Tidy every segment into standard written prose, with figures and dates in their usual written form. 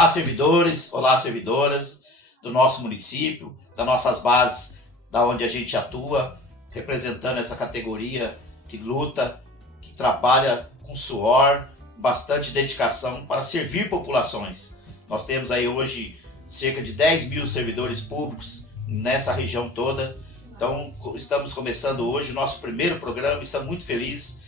Olá, servidores, olá, servidoras do nosso município, das nossas bases, da onde a gente atua, representando essa categoria que luta, que trabalha com suor, bastante dedicação para servir populações. Nós temos aí hoje cerca de 10 mil servidores públicos nessa região toda. Então, estamos começando hoje o nosso primeiro programa, estamos muito felizes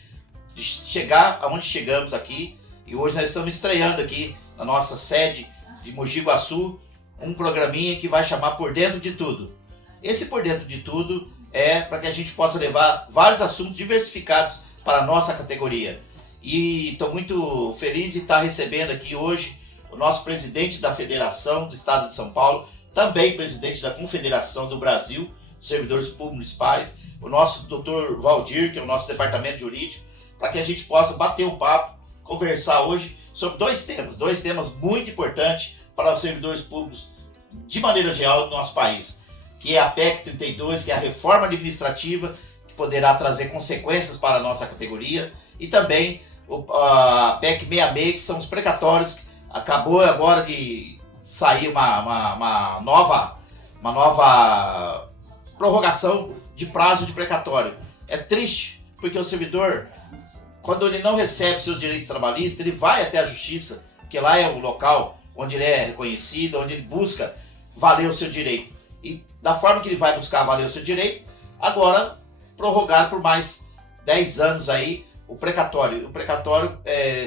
de chegar aonde chegamos aqui. E hoje nós estamos estreando aqui na nossa sede de Mogi Guaçu um programinha que vai chamar Por Dentro de Tudo. Esse Por Dentro de Tudo é para que a gente possa levar vários assuntos diversificados para a nossa categoria. E estou muito feliz de estar recebendo aqui hoje o nosso presidente da Federação do Estado de São Paulo, também presidente da Confederação do Brasil, Servidores Públicos Municipais, o nosso Dr. Valdir, que é o nosso departamento jurídico, para que a gente possa bater um papo, conversar hoje sobre dois temas muito importantes para os servidores públicos de maneira geral do nosso país, que é a PEC 32, que é a reforma administrativa, que poderá trazer consequências para a nossa categoria, e também a PEC 66, que são os precatórios. Acabou agora de sair uma nova prorrogação de prazo de precatório. É triste, porque o servidor, quando ele não recebe seus direitos trabalhistas, ele vai até a justiça, porque lá é o local onde ele é reconhecido, onde ele busca valer o seu direito. E da forma que ele vai buscar valer o seu direito, agora prorrogado por mais 10 anos aí o precatório. O precatório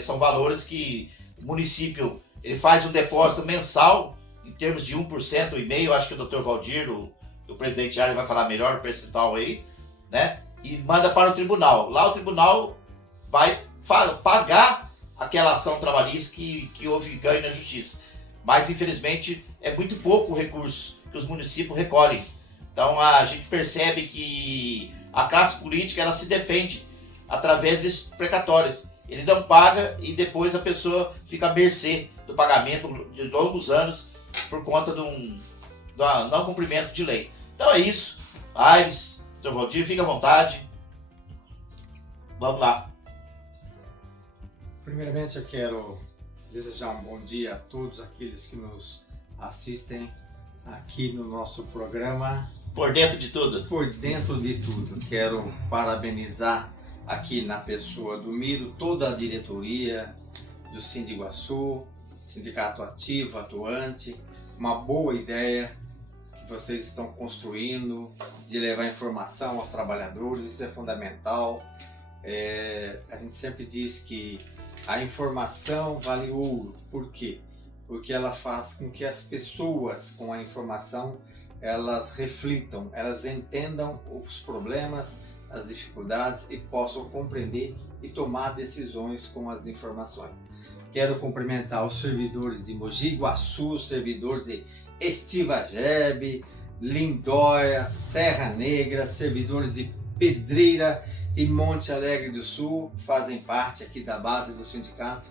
são valores que o município ele faz um depósito mensal em termos de 1,5%, acho que o Dr. Valdir, o presidente Jário vai falar melhor o percentual aí, né? E manda para o tribunal. Lá o tribunal vai pagar aquela ação trabalhista que houve ganho na justiça. Mas, infelizmente, é muito pouco o recurso que os municípios recolhem. Então, a gente percebe que a classe política ela se defende através desses precatórios. Ele não paga e depois a pessoa fica à mercê do pagamento de longos anos por conta do não cumprimento de lei. Então é isso. Aires, Dr. Valdir, fica à vontade. Vamos lá. Primeiramente, eu quero desejar um bom dia a todos aqueles que nos assistem aqui no nosso programa Por Dentro de Tudo. Por Dentro de Tudo. Quero parabenizar aqui na pessoa do Miro toda a diretoria do Sindiguaçu, sindicato ativo, atuante. Uma boa ideia que vocês estão construindo de levar informação aos trabalhadores, isso é fundamental. A gente sempre diz que a informação vale ouro. Por quê? Porque ela faz com que as pessoas, com a informação, elas reflitam, elas entendam os problemas, as dificuldades e possam compreender e tomar decisões com as informações. Quero cumprimentar os servidores de Mogi Guaçu, servidores de Estivajebe, Lindóia, Serra Negra, servidores de Pedreira e Monte Alegre do Sul, fazem parte aqui da base do sindicato.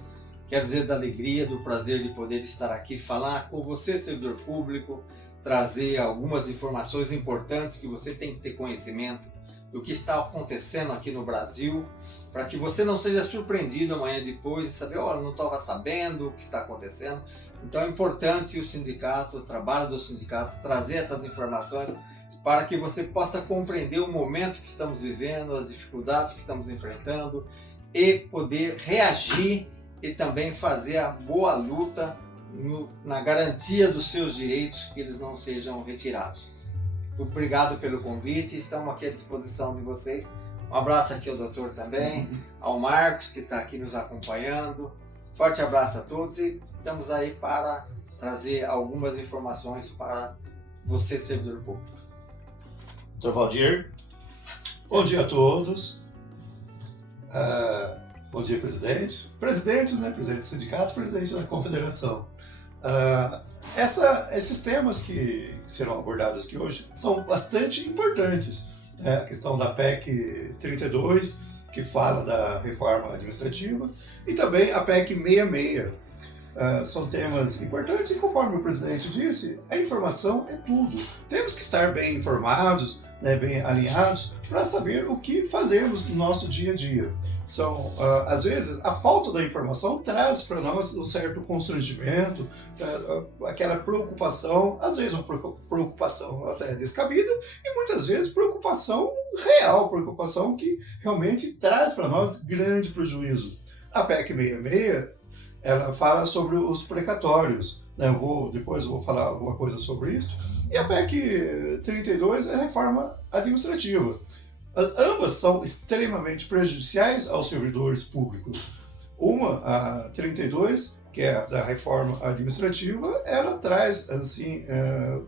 Quero dizer da alegria, do prazer de poder estar aqui, falar com você, servidor público, trazer algumas informações importantes que você tem que ter conhecimento do que está acontecendo aqui no Brasil, para que você não seja surpreendido amanhã depois e saber, olha, não estava sabendo o que está acontecendo. Então é importante o sindicato, o trabalho do sindicato, trazer essas informações para que você possa compreender o momento que estamos vivendo, as dificuldades que estamos enfrentando e poder reagir e também fazer a boa luta na garantia dos seus direitos, que eles não sejam retirados. Obrigado pelo convite, estamos aqui à disposição de vocês. Um abraço aqui ao doutor também, ao Marcos que está aqui nos acompanhando. Forte abraço a todos e estamos aí para trazer algumas informações para você, servidor público. Dr. Valdir. Bom dia a todos. Bom dia, presidente. Presidentes, né? Presidente do sindicato, presidente da confederação. Esses temas que serão abordados aqui hoje são bastante importantes. A questão da PEC 32, que fala da reforma administrativa, e também a PEC 66. São temas importantes e, conforme o presidente disse, a informação é tudo. Temos que estar bem informados, né, bem alinhados para saber o que fazermos no nosso dia a dia. Às vezes, a falta da informação traz para nós um certo constrangimento, aquela preocupação, às vezes uma preocupação até descabida, e muitas vezes preocupação real, preocupação que realmente traz para nós grande prejuízo. A PEC 66, ela fala sobre os precatórios, né? Depois eu vou falar alguma coisa sobre isso. E a PEC 32 é a reforma administrativa. Ambas são extremamente prejudiciais aos servidores públicos. A 32, que é a da reforma administrativa, ela traz assim,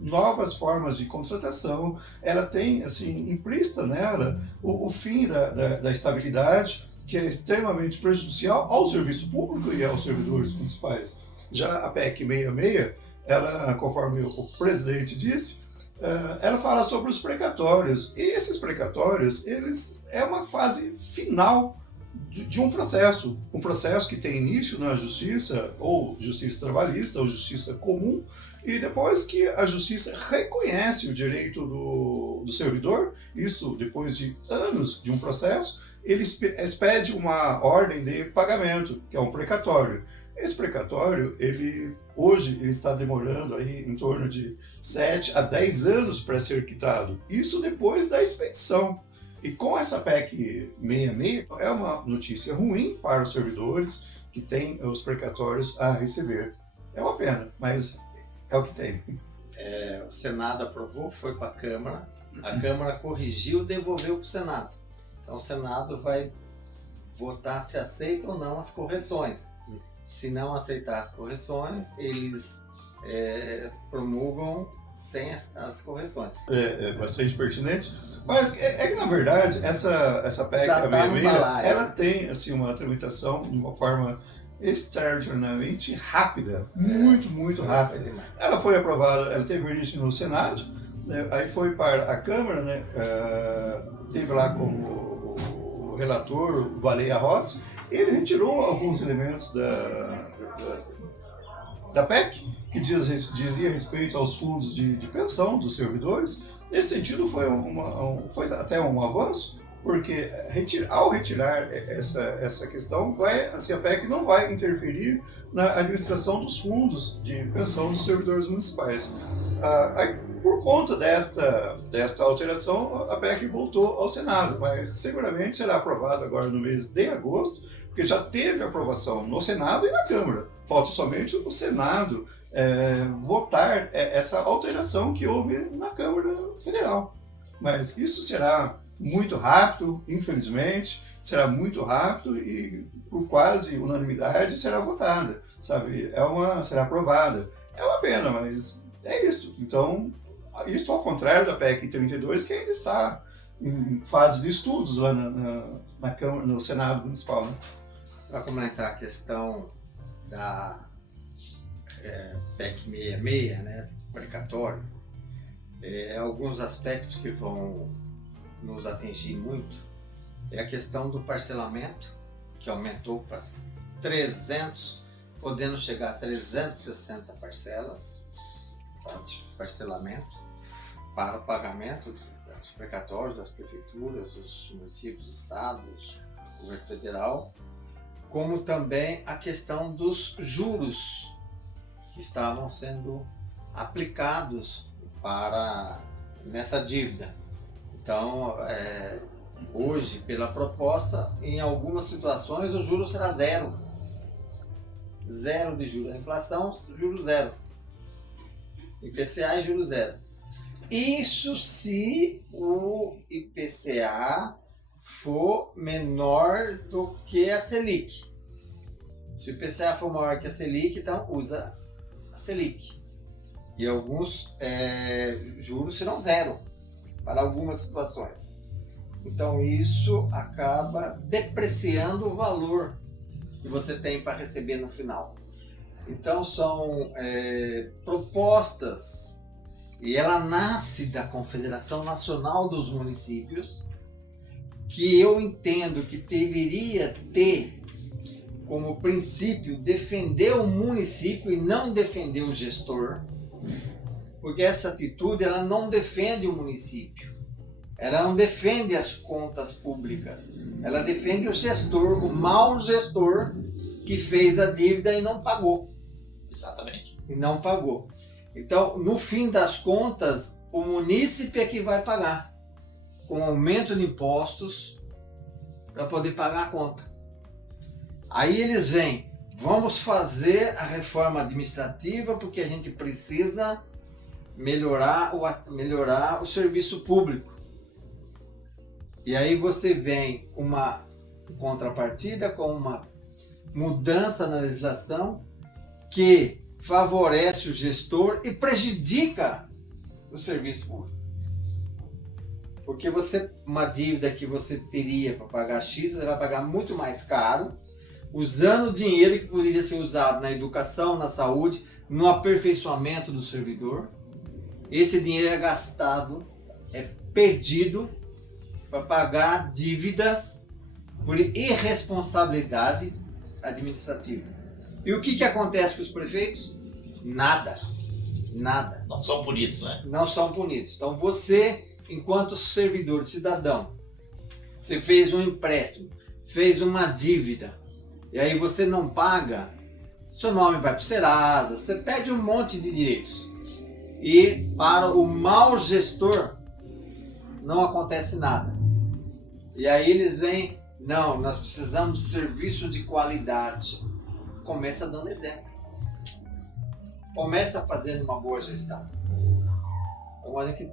novas formas de contratação, ela tem assim, implícita nela o fim da estabilidade, que é extremamente prejudicial ao serviço público e aos servidores municipais. Já a PEC 66, ela, conforme o presidente disse, ela fala sobre os precatórios. E esses precatórios, eles é uma fase final de um processo que tem início na justiça, ou justiça trabalhista, ou justiça comum, e depois que a justiça reconhece o direito do servidor, isso depois de anos de um processo, ele expede uma ordem de pagamento, que é um precatório. Esse precatório, hoje ele está demorando aí em torno de 7 a 10 anos para ser quitado. Isso depois da expedição. E com essa PEC 66, é uma notícia ruim para os servidores que têm os precatórios a receber. É uma pena, mas é o que tem. O Senado aprovou, foi para a Câmara corrigiu e devolveu para o Senado. Então o Senado vai votar se aceita ou não as correções. Se não aceitar as correções, eles promulgam sem as correções. É bastante pertinente, mas é que na verdade essa PEC Já tá 66, ela tem assim, uma tramitação de uma forma extraordinariamente rápida, muito rápida. Ela foi aprovada, ela teve origem no Senado, né, aí foi para a Câmara, né, teve lá como o relator, o Baleia Rossi, ele retirou alguns elementos da PEC, que dizia respeito aos fundos de pensão dos servidores. Nesse sentido, foi até um avanço, porque ao retirar essa questão, assim, a PEC não vai interferir na administração dos fundos de pensão dos servidores municipais. Por conta desta alteração, a PEC voltou ao Senado, mas seguramente será aprovada agora no mês de agosto, porque já teve aprovação no Senado e na Câmara. Falta somente o Senado votar essa alteração que houve na Câmara Federal. Mas isso será muito rápido, infelizmente, será muito rápido e por quase unanimidade será votada, sabe? Será aprovada. É uma pena, mas é isso. Então, isso ao contrário da PEC 32, que ainda está em fase de estudos lá na Câmara, no Senado Municipal. Né? Para comentar a questão da PEC 66, né, precatório, alguns aspectos que vão nos atingir muito é a questão do parcelamento, que aumentou para 300, podendo chegar a 360 parcelas de parcelamento para o pagamento dos precatórios das prefeituras, dos municípios, estados, governo federal, como também a questão dos juros que estavam sendo aplicados nessa dívida. Então, hoje, pela proposta, em algumas situações o juro será zero. Zero de juros. A inflação, juro zero. IPCA e juro zero. Isso se o IPCA for menor do que a Selic. Se o IPCA for maior que a Selic, então usa a Selic. E alguns juros serão zero para algumas situações. Então isso acaba depreciando o valor que você tem para receber no final. Então são propostas, e ela nasce da Confederação Nacional dos Municípios, que eu entendo que deveria ter como princípio defender o município e não defender o gestor, porque essa atitude ela não defende o município, Ela não defende as contas públicas. Ela defende o gestor, o mau gestor que fez a dívida e não pagou. Exatamente. E não pagou. Então, no fim das contas, o munícipe é que vai pagar, com aumento de impostos, para poder pagar a conta. Aí eles vêm, vamos fazer a reforma administrativa porque a gente precisa melhorar o serviço público. E aí você vem uma contrapartida com uma mudança na legislação que favorece o gestor e prejudica o serviço público. Porque uma dívida que você teria para pagar X, você vai pagar muito mais caro, usando dinheiro que poderia ser usado na educação, na saúde, no aperfeiçoamento do servidor. Esse dinheiro é gastado, é perdido para pagar dívidas por irresponsabilidade administrativa. E o que acontece com os prefeitos? Nada. Nada. Não são punidos, né? Não são punidos. Então você, enquanto servidor, cidadão, você fez um empréstimo, fez uma dívida, e aí você não paga, seu nome vai para o Serasa, você perde um monte de direitos. E para o mau gestor, não acontece nada. E aí eles vêm, não, nós precisamos de serviço de qualidade. Começa dando exemplo. Começa fazendo uma boa gestão. Então, a gente,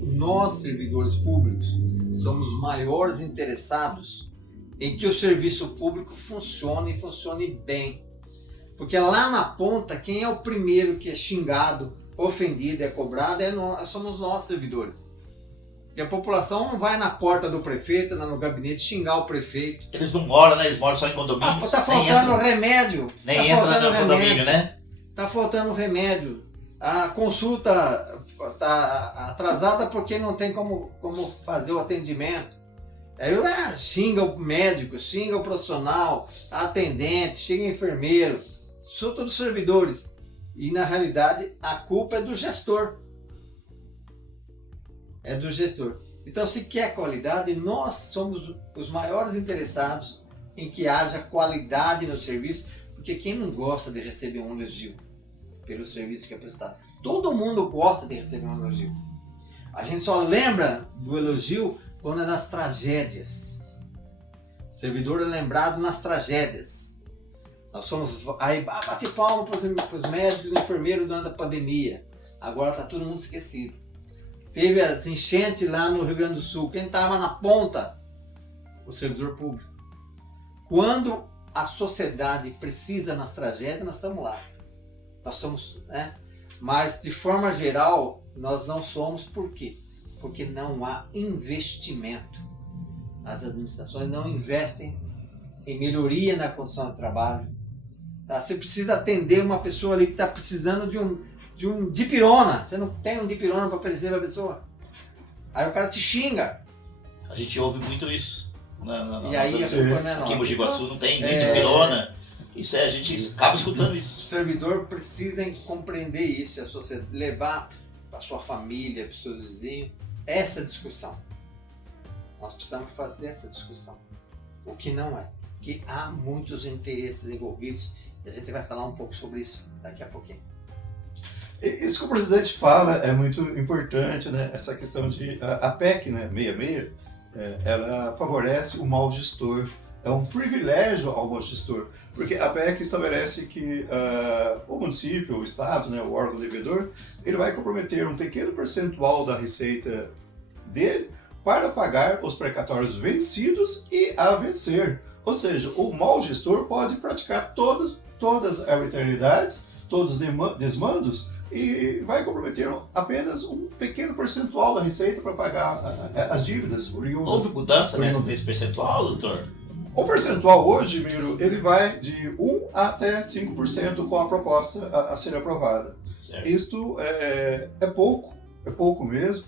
nós, servidores públicos, somos os maiores interessados em que o serviço público funcione e funcione bem. Porque lá na ponta, quem é o primeiro que é xingado, ofendido, é cobrado, somos nós, servidores. E a população não vai na porta do prefeito, no gabinete, xingar o prefeito. Eles não moram, né? Eles moram só em condomínios. Tá faltando remédio. Nem entra no condomínio, né? Tá faltando remédio. A consulta tá atrasada porque não tem como fazer o atendimento. Aí xinga o médico, xinga o profissional, a atendente, xinga o enfermeiro. São todos servidores. E na realidade a culpa é do gestor. É do gestor. Então, se quer qualidade, nós somos os maiores interessados em que haja qualidade no serviço, porque quem não gosta de receber um elogio pelo serviço que é prestado? Todo mundo gosta de receber um elogio. A gente só lembra do elogio quando é nas tragédias. O servidor é lembrado nas tragédias. Nós somos... Aí bate palma para os médicos e enfermeiros durante a pandemia. Agora está todo mundo esquecido. Teve as enchentes lá no Rio Grande do Sul. Quem estava na ponta? O servidor público. Quando a sociedade precisa nas tragédias, nós estamos lá. Nós somos, né? Mas, de forma geral, nós não somos. Por quê? Porque não há investimento. As administrações não investem em melhoria na condição de trabalho. Tá? Você precisa atender uma pessoa ali que está precisando de um dipirona. Você não tem um dipirona para oferecer para a pessoa. Aí o cara te xinga. A gente ouve muito isso. E aí a culpa não é nossa. Aqui em Mogi Guaçu não tem nem dipirona. Isso a gente acaba escutando isso. O servidor precisa compreender isso, a sociedade, levar para a sua família, para os seus vizinhos, essa discussão. Nós precisamos fazer essa discussão. O que não é. Porque há muitos interesses envolvidos e a gente vai falar um pouco sobre isso daqui a pouquinho. Isso que o presidente fala é muito importante, né? Essa questão de... A PEC, né, 66, ela favorece o mau gestor. É um privilégio ao mau gestor, porque a PEC estabelece que o município, o Estado, né, o órgão devedor, ele vai comprometer um pequeno percentual da receita dele para pagar os precatórios vencidos e a vencer. Ou seja, o mau gestor pode praticar todas as arbitrariedades, todos os desmandos, e vai comprometer apenas um pequeno percentual da receita para pagar as dívidas oriundas. Houve mudança nesse percentual, doutor? O percentual hoje, Miro, ele vai de 1 até 5% com a proposta a ser aprovada. Certo. Isto é pouco mesmo.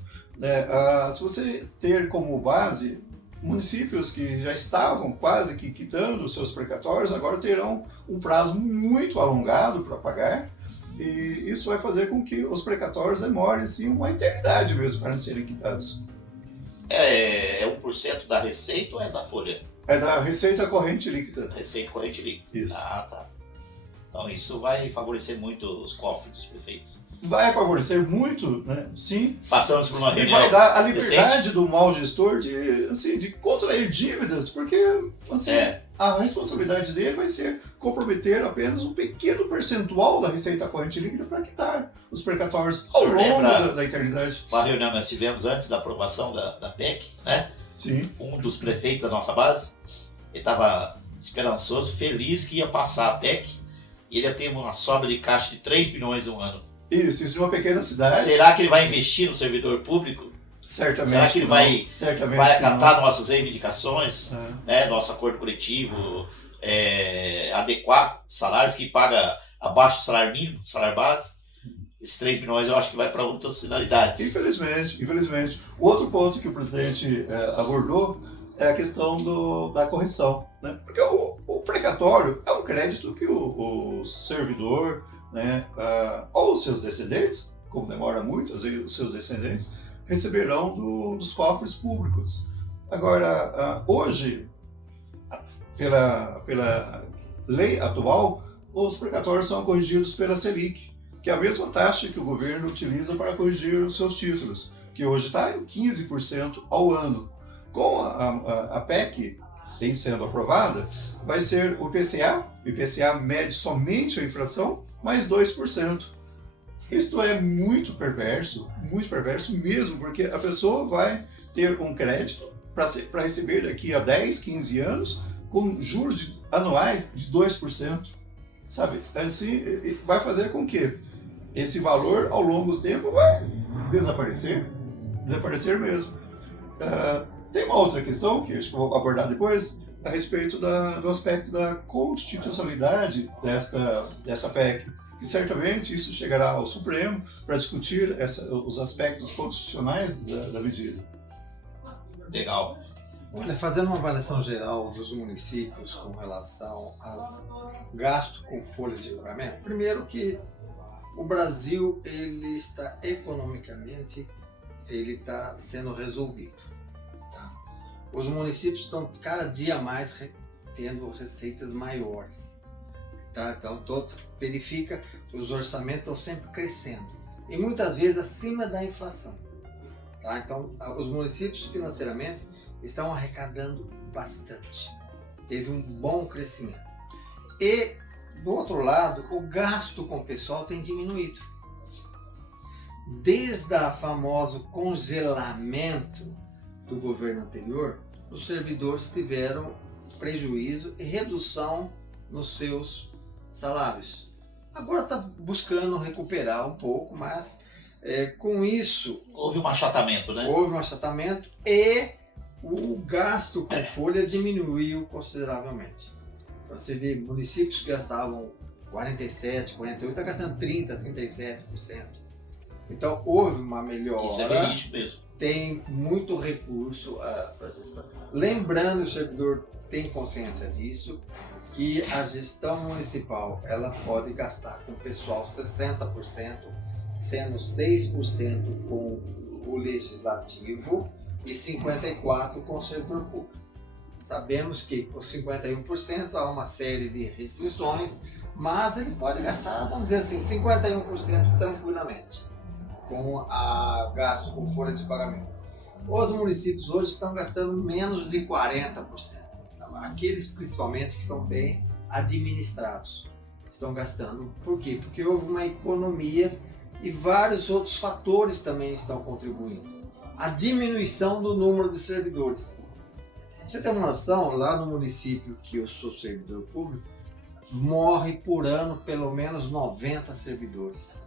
Se você ter como base municípios que já estavam quase que quitando os seus precatórios, agora terão um prazo muito alongado para pagar. E isso vai fazer com que os precatórios demorem assim, uma eternidade mesmo para serem quitados. É 1% da receita ou é da folha? É da receita corrente líquida. Receita corrente líquida. Isso. Ah, tá. Então isso vai favorecer muito os cofres dos prefeitos. Vai favorecer muito, né? Sim. Passamos por uma E reunião vai dar a liberdade recente. do mau gestor de contrair dívidas, porque assim, a responsabilidade dele vai ser comprometer apenas um pequeno percentual da receita corrente líquida para quitar os precatórios ao senhor longo lembra da eternidade. Uma reunião que nós tivemos antes da aprovação da PEC, né? Sim. Um dos prefeitos da nossa base, ele estava esperançoso, feliz que ia passar a PEC e ele ia ter uma sobra de caixa de 3 bilhões no ano. Isso de uma pequena cidade. Será que ele vai investir no servidor público? Certamente. Será que ele vai Certamente acatar nossas reivindicações, né? Nosso acordo coletivo, adequar salários que paga abaixo do salário mínimo, salário base? Esses 3 bilhões eu acho que vai para outras finalidades. Infelizmente. O outro ponto que o presidente abordou é a questão da correção. Né? Porque o precatório é um crédito que o servidor, né, ou os seus descendentes, como demora muito, às vezes os seus descendentes, receberão dos cofres públicos. Agora, hoje, pela lei atual, os precatórios são corrigidos pela Selic, que é a mesma taxa que o governo utiliza para corrigir os seus títulos, que hoje está em 15% ao ano. Com a PEC em sendo aprovada, vai ser o IPCA mede somente a inflação, mais 2%. Isto é muito perverso mesmo, porque a pessoa vai ter um crédito para receber daqui a 10, 15 anos com juros anuais de 2%. Sabe? Assim, vai fazer com que esse valor, ao longo do tempo, vai desaparecer mesmo. Tem uma outra questão, que acho que eu vou abordar depois, a respeito do aspecto da constitucionalidade dessa PEC, que certamente isso chegará ao Supremo para discutir os aspectos constitucionais da medida. Legal. Olha, fazendo uma avaliação geral dos municípios com relação aos gastos com folha de pagamento, primeiro que o Brasil ele está economicamente sendo resolvido. Tá? Os municípios estão cada dia mais tendo receitas maiores. Tá? Então, todos verifica os orçamentos estão sempre crescendo e muitas vezes acima da inflação. Tá? Então, os municípios financeiramente estão arrecadando bastante. Teve um bom crescimento. E, do outro lado, o gasto com o pessoal tem diminuído. Desde o famoso congelamento do governo anterior, os servidores tiveram prejuízo e redução nos seus salários. Agora está buscando recuperar um pouco, mas com isso... Houve um achatamento, né? Houve um achatamento e o gasto com folha diminuiu consideravelmente. Você vê municípios que gastavam 47%, 48%, está gastando 30%, 37%. Então houve uma melhora. Isso é verídico mesmo. Tem muito recurso para gestão. Lembrando, o servidor tem consciência disso, que a gestão municipal ela pode gastar com o pessoal 60%, sendo 6% com o legislativo e 54% com o servidor público. Sabemos que com 51% há uma série de restrições, mas ele pode gastar, vamos dizer assim, 51% tranquilamente com a gasto com folha de pagamento. Os municípios hoje estão gastando menos de 40%. Aqueles principalmente que estão bem administrados estão gastando. Por quê? Porque houve uma economia e vários outros fatores também estão contribuindo. A diminuição do número de servidores. Você tem uma noção, lá no município que eu sou servidor público, morre por ano pelo menos 90 servidores.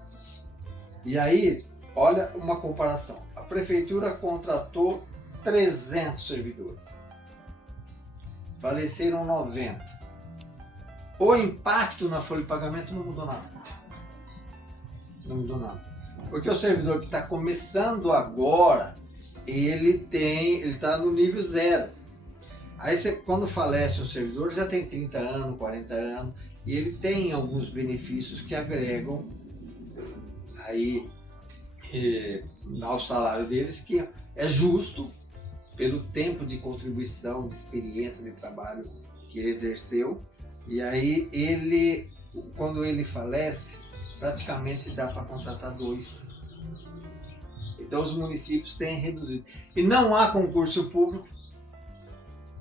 E aí, olha uma comparação. A prefeitura contratou 300 servidores. Faleceram 90. O impacto na folha de pagamento não mudou nada. Não mudou nada. Porque o servidor que está começando agora, ele está no nível 0. Aí quando falece o servidor, ele já tem 30 anos, 40 anos, e ele tem alguns benefícios que agregam aí ao salário deles, que é justo pelo tempo de contribuição, de experiência, de trabalho que ele exerceu. E aí quando ele falece, praticamente dá para contratar 2. Então os municípios têm reduzido. E não há concurso público.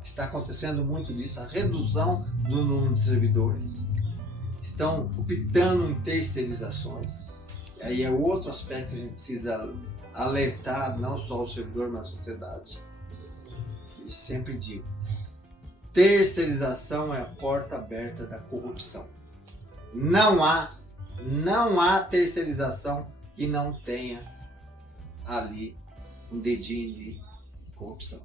Está acontecendo muito disso, a redução do número de servidores. Estão optando em terceirizações. E aí é outro aspecto que a gente precisa alertar, não só o servidor, mas a sociedade. Eu sempre digo, terceirização é a porta aberta da corrupção. Não há terceirização que não tenha ali um dedinho de corrupção,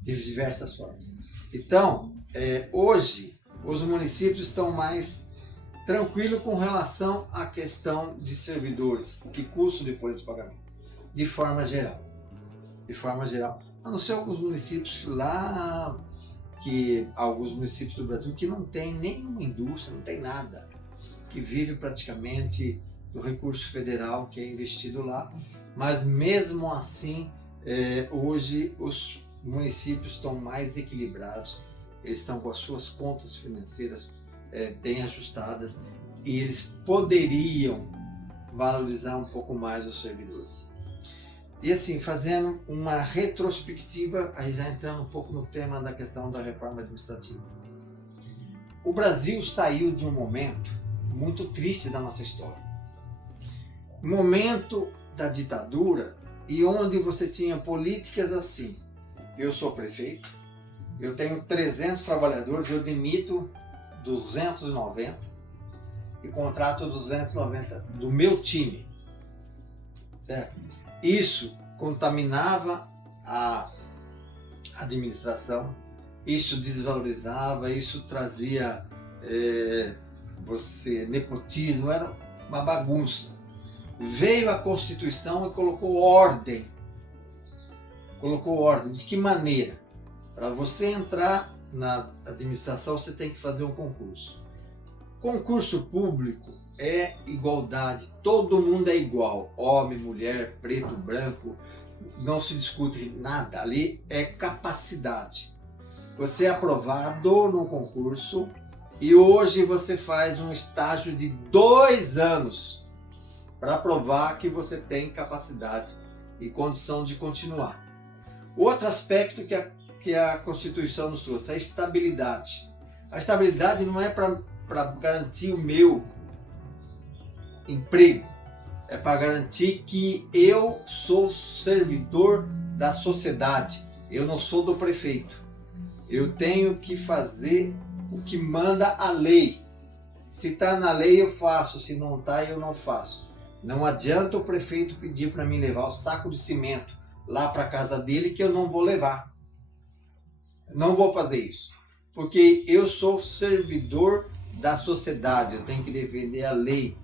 de diversas formas. Então, hoje, os municípios estão mais tranquilos com relação à questão de servidores, de custo de folha de pagamento, de forma geral. A não ser alguns municípios lá, alguns municípios do Brasil que não tem nenhuma indústria, não tem nada, que vive praticamente do recurso federal que é investido lá. Mas mesmo assim, hoje os municípios estão mais equilibrados, eles estão com as suas contas financeiras bem ajustadas e eles poderiam valorizar um pouco mais os servidores. E assim, fazendo uma retrospectiva, aí já entrando um pouco no tema da questão da reforma administrativa. O Brasil saiu de um momento muito triste da nossa história. Momento da ditadura, e onde você tinha políticas assim: eu sou prefeito, eu tenho 300 trabalhadores, eu demito 290 e contrato 290 do meu time, certo? Isso contaminava a administração, isso desvalorizava, isso trazia nepotismo, era uma bagunça. Veio a Constituição e colocou ordem. De que maneira? Para você entrar na administração, você tem que fazer um concurso. Concurso público é igualdade, todo mundo é igual, homem, mulher, preto, branco, não se discute nada, ali é capacidade. Você é aprovado no concurso e hoje você faz um estágio de 2 anos para provar que você tem capacidade e condição de continuar. Outro aspecto que a Constituição nos trouxe, a estabilidade. A estabilidade não é para garantir o meu emprego, é para garantir que eu sou servidor da sociedade, eu não sou do prefeito. Eu tenho que fazer o que manda a lei. Se está na lei eu faço, se não está eu não faço. Não adianta o prefeito pedir para mim levar o saco de cimento lá para a casa dele que eu não vou levar. Não vou fazer isso, porque eu sou servidor da sociedade, eu tenho que defender a lei.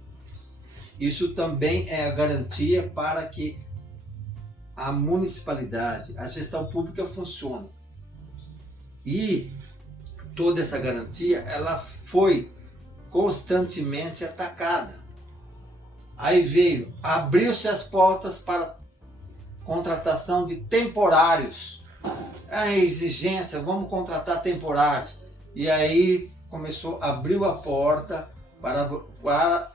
Isso também é a garantia para que a municipalidade, a gestão pública funcione. E toda essa garantia, ela foi constantemente atacada. Aí abriu-se as portas para contratação de temporários. A exigência, vamos contratar temporários. E aí abriu a porta para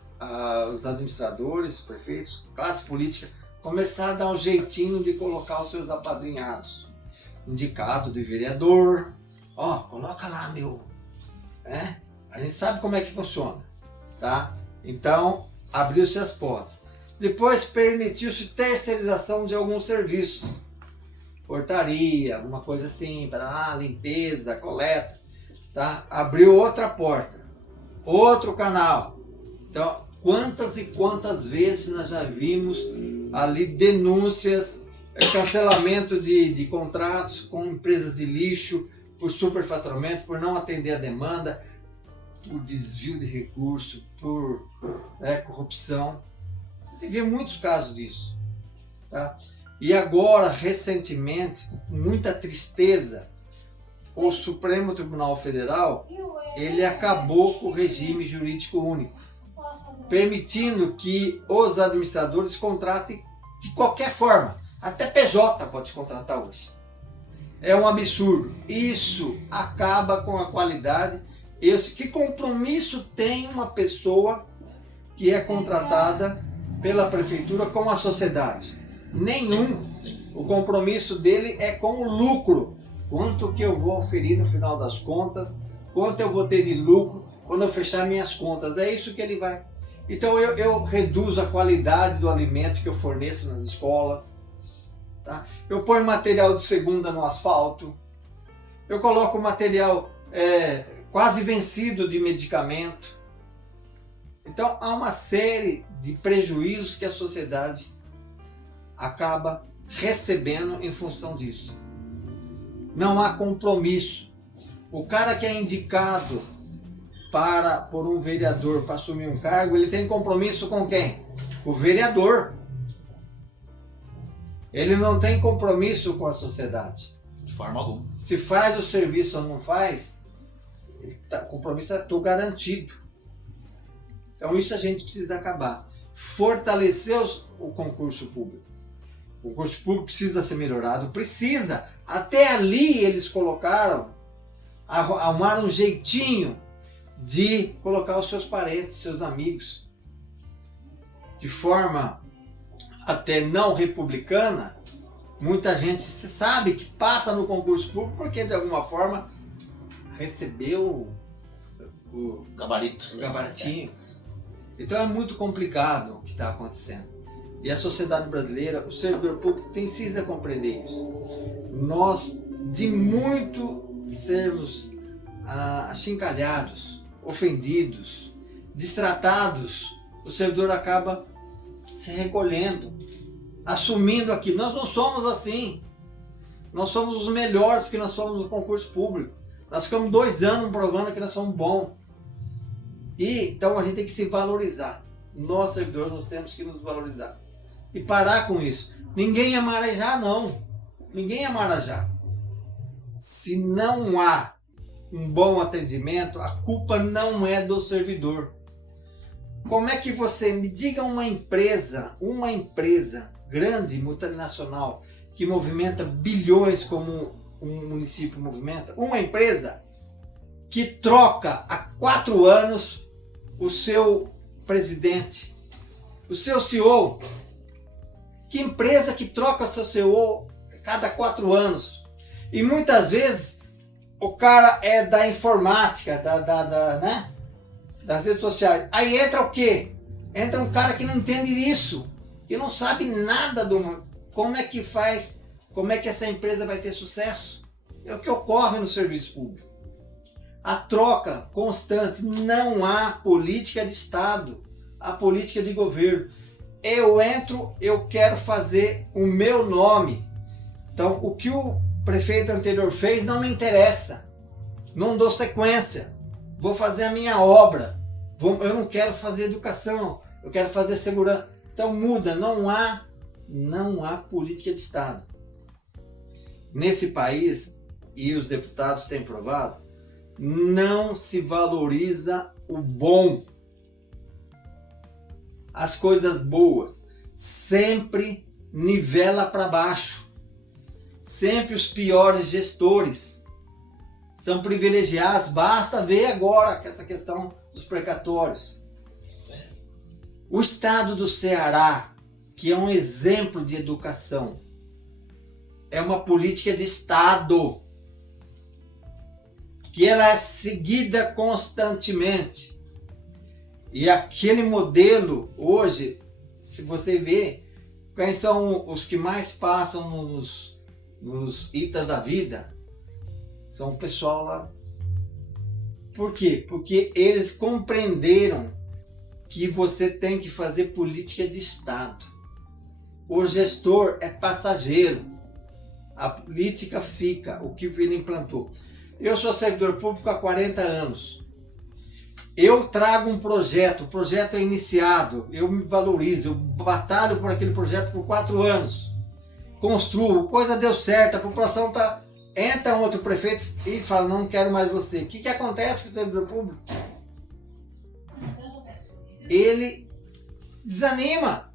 os administradores, prefeitos, classe política, começar a dar um jeitinho de colocar os seus apadrinhados. Indicado de vereador, coloca lá a gente sabe como é que funciona, tá? Então, abriu-se as portas. Depois permitiu-se terceirização de alguns serviços. Portaria, alguma coisa assim, para lá, limpeza, coleta, tá? Abriu outra porta, outro canal. Então, quantas e quantas vezes nós já vimos ali denúncias, cancelamento de contratos com empresas de lixo, por superfaturamento, por não atender a demanda, por desvio de recurso, por corrupção. Você vê muitos casos disso, tá? E agora, recentemente, com muita tristeza, o Supremo Tribunal Federal ele acabou com o regime jurídico único. permitindo que os administradores contratem de qualquer forma. Até PJ pode contratar hoje. É um absurdo. Isso acaba com a qualidade. Que compromisso tem uma pessoa que é contratada pela prefeitura com a sociedade? Nenhum. O compromisso dele é com o lucro. Quanto que eu vou oferir no final das contas? Quanto eu vou ter de lucro quando eu fechar minhas contas? É isso que ele vai. Então eu reduzo a qualidade do alimento que eu forneço nas escolas. Tá? Eu ponho material de segunda no asfalto. Eu coloco material quase vencido de medicamento. Então há uma série de prejuízos que a sociedade acaba recebendo em função disso. Não há compromisso. O cara que é indicado por um vereador para assumir um cargo, ele tem compromisso com quem? O vereador. Ele não tem compromisso com a sociedade. De forma alguma. Se faz o serviço ou não faz, o compromisso é garantido. Então isso a gente precisa acabar. Fortalecer o concurso público. O concurso público precisa ser melhorado, precisa. Até ali eles arrumaram um jeitinho de colocar os seus parentes, seus amigos, de forma até não republicana. Muita gente se sabe que passa no concurso público porque de alguma forma recebeu o gabaritinho. Então é muito complicado o que está acontecendo. E a sociedade brasileira, o servidor público precisa compreender isso. Nós, de muito sermos achincalhados, ofendidos, destratados, o servidor acaba se recolhendo, assumindo aqui. Nós não somos assim. Nós somos os melhores porque nós somos no concurso público. Nós ficamos 2 anos provando que nós somos bons. Então a gente tem que se valorizar. Nós, servidores, nós temos que nos valorizar. E parar com isso. Ninguém é marajá, não. Ninguém é marajá. Se não há um bom atendimento, a culpa não é do servidor. Como é que você me diga uma empresa grande, multinacional, que movimenta bilhões como um município movimenta, uma empresa que troca há 4 anos o seu presidente, o seu CEO. Que empresa que troca seu CEO a cada 4 anos? E muitas vezes o cara é da informática, das redes sociais. Aí entra o quê? Entra um cara que não entende isso, que não sabe nada como é que faz, como é que essa empresa vai ter sucesso. É o que ocorre no serviço público. A troca constante, não há política de Estado, há política de governo. Eu entro, eu quero fazer o meu nome. Então, o que o prefeito anterior fez não me interessa. Não dou sequência. Vou fazer a minha obra. Eu não quero fazer educação. Eu quero fazer segurança. Então muda. Não há política de Estado. Nesse país, e os deputados têm provado, não se valoriza o bom. As coisas boas. Sempre nivela para baixo. Sempre os piores gestores são privilegiados. Basta ver agora essa questão dos precatórios. O estado do Ceará, que é um exemplo de educação, é uma política de Estado, que ela é seguida constantemente. E aquele modelo, hoje, se você vê, quem são os que mais passam nos ITA da vida, são o pessoal lá. Por quê? Porque eles compreenderam que você tem que fazer política de Estado. O gestor é passageiro. A política fica, o que ele implantou. Eu sou servidor público há 40 anos. Eu trago um projeto, o projeto é iniciado, eu me valorizo, eu batalho por aquele projeto por 4 anos. Construo, coisa deu certo, a população está... Entra um outro prefeito e fala, não quero mais você. O que acontece com o servidor público? ele desanima.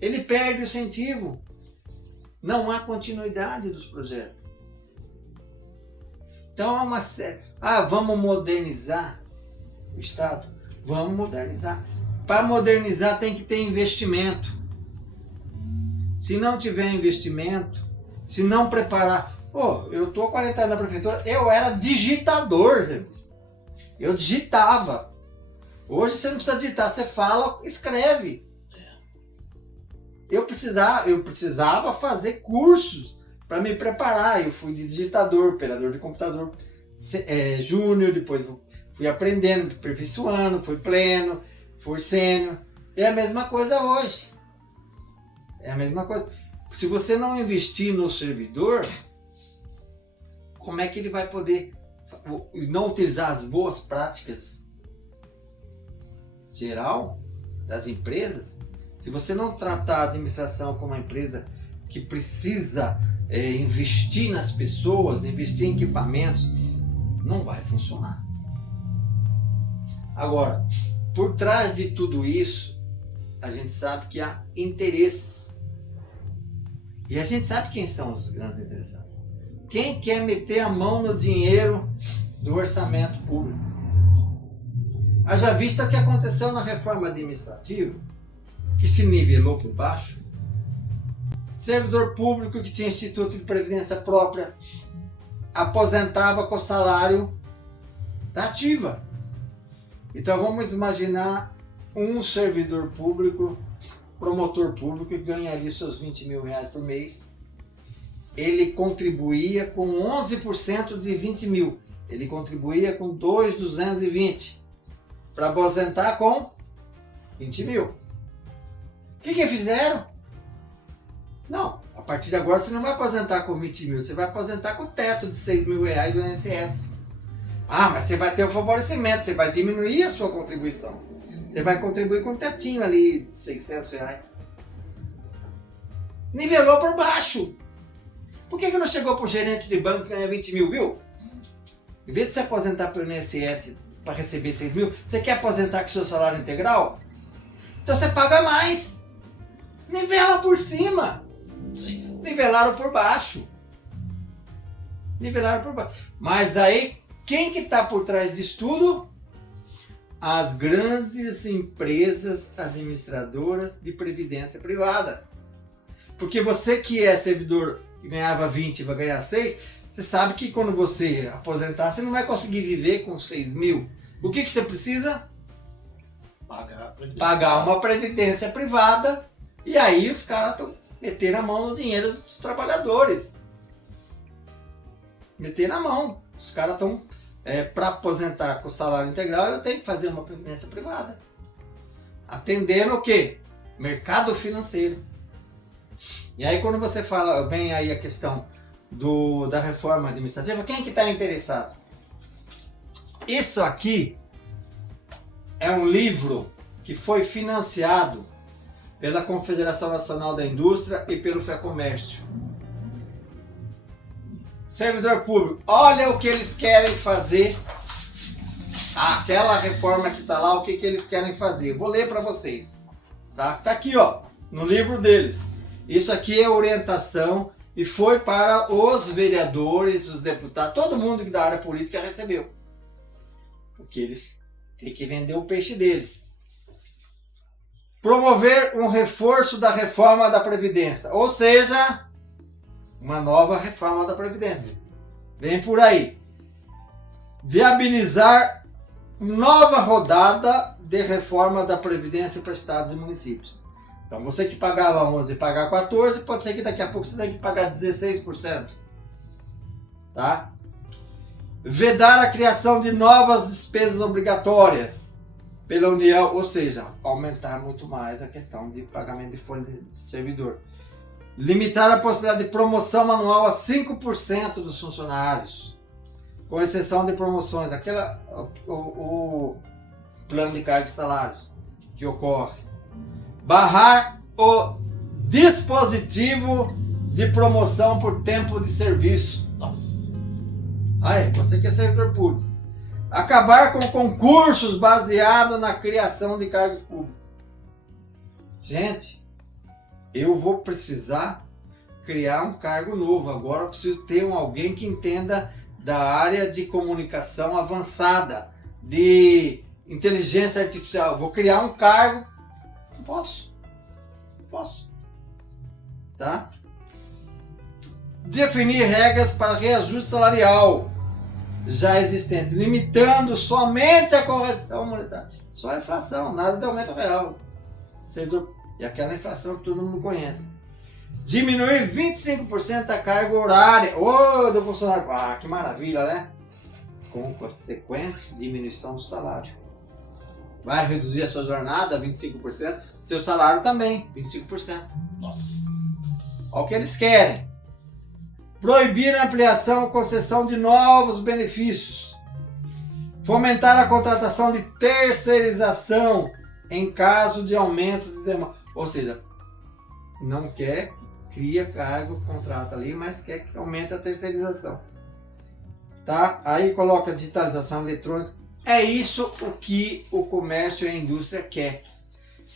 Ele perde o incentivo. Não há continuidade dos projetos. Então há uma série. Vamos modernizar o Estado? Vamos modernizar. Para modernizar tem que ter investimento. Se não tiver investimento, se não preparar... eu estou há 40 anos na prefeitura, eu era digitador, gente. Eu digitava. Hoje você não precisa digitar, você fala, escreve. Eu precisava fazer cursos para me preparar. Eu fui de digitador, operador de computador júnior, depois fui aprendendo, aperfeiçoando, fui pleno, fui sênior. É a mesma coisa hoje. É a mesma coisa. Se você não investir no servidor, como é que ele vai poder não utilizar as boas práticas geral das empresas? Se você não tratar a administração como uma empresa que precisa investir nas pessoas, investir em equipamentos, não vai funcionar. Agora, por trás de tudo isso, a gente sabe que há interesses. E a gente sabe quem são os grandes interessados. Quem quer meter a mão no dinheiro do orçamento público? Haja vista o que aconteceu na reforma administrativa, que se nivelou por baixo. Servidor público que tinha instituto de previdência própria aposentava com o salário da ativa. Então vamos imaginar um servidor público, promotor público, que ganha ali seus 20 mil reais por mês. Ele contribuía com 11% de 20 mil. Ele contribuía com 2.220 para aposentar com 20 mil. O que fizeram? Não, a partir de agora você não vai aposentar com 20 mil, você vai aposentar com o teto de 6 mil reais do INSS. Mas você vai ter um favorecimento, você vai diminuir a sua contribuição. Você vai contribuir com um tetinho ali de 600 reais. Nivelou por baixo. Por que não chegou para o gerente de banco que ganha 20 mil, viu? Em vez de se aposentar pelo INSS para receber 6 mil, você quer aposentar com seu salário integral? Então você paga mais. Nivela por cima. Sim. Nivelaram por baixo. Nivelaram por baixo. Mas aí, quem que está por trás disso tudo? As grandes empresas administradoras de previdência privada. Porque você que é servidor e ganhava 20 e vai ganhar 6, você sabe que quando você aposentar, você não vai conseguir viver com 6 mil. O que você precisa? Pagar uma previdência privada. E aí os caras estão metendo a mão no dinheiro dos trabalhadores. Meteram a mão. Os caras estão, para aposentar com o salário integral, eu tenho que fazer uma previdência privada. Atendendo o quê? Mercado financeiro. E aí quando você fala, vem aí a questão da reforma administrativa, quem é que está interessado? Isso aqui é um livro que foi financiado pela Confederação Nacional da Indústria e pelo FEComércio. Servidor público, olha o que eles querem fazer. Aquela reforma que está lá, o que eles querem fazer. Vou ler para vocês. Tá aqui, no livro deles. Isso aqui é orientação e foi para os vereadores, os deputados, todo mundo que da área política recebeu. Porque eles têm que vender o peixe deles. Promover um reforço da reforma da Previdência, ou seja, uma nova reforma da Previdência. Vem por aí. Viabilizar nova rodada de reforma da Previdência para estados e municípios. Então você que pagava 11 e pagar 14, pode ser que daqui a pouco você tenha que pagar 16%. Tá? Vedar a criação de novas despesas obrigatórias pela União, ou seja, aumentar muito mais a questão de pagamento de folha de servidor. Limitar a possibilidade de promoção anual a 5% dos funcionários, com exceção de promoções, o plano de cargos e salários que ocorre. Barrar o dispositivo de promoção por tempo de serviço. Aí, você que é servidor público. Acabar com concursos baseados na criação de cargos públicos. Gente, eu vou precisar criar um cargo novo. Agora eu preciso ter alguém que entenda da área de comunicação avançada, de inteligência artificial. Vou criar um cargo. Não posso. Tá? Definir regras para reajuste salarial já existente, limitando somente a correção monetária. Só a inflação, nada de aumento real. E aquela inflação que todo mundo conhece. Diminuir 25% a carga horária do funcionário. Ah, que maravilha, né? Com consequente diminuição do salário. Vai reduzir a sua jornada 25%, seu salário também, 25%. Nossa. Olha o que eles querem. Proibir a ampliação ou concessão de novos benefícios. Fomentar a contratação de terceirização em caso de aumento de demanda. Ou seja, não quer que cria cargo, contrata ali, mas quer que aumente a terceirização. Tá? Aí coloca digitalização eletrônica. É isso o que o comércio e a indústria quer.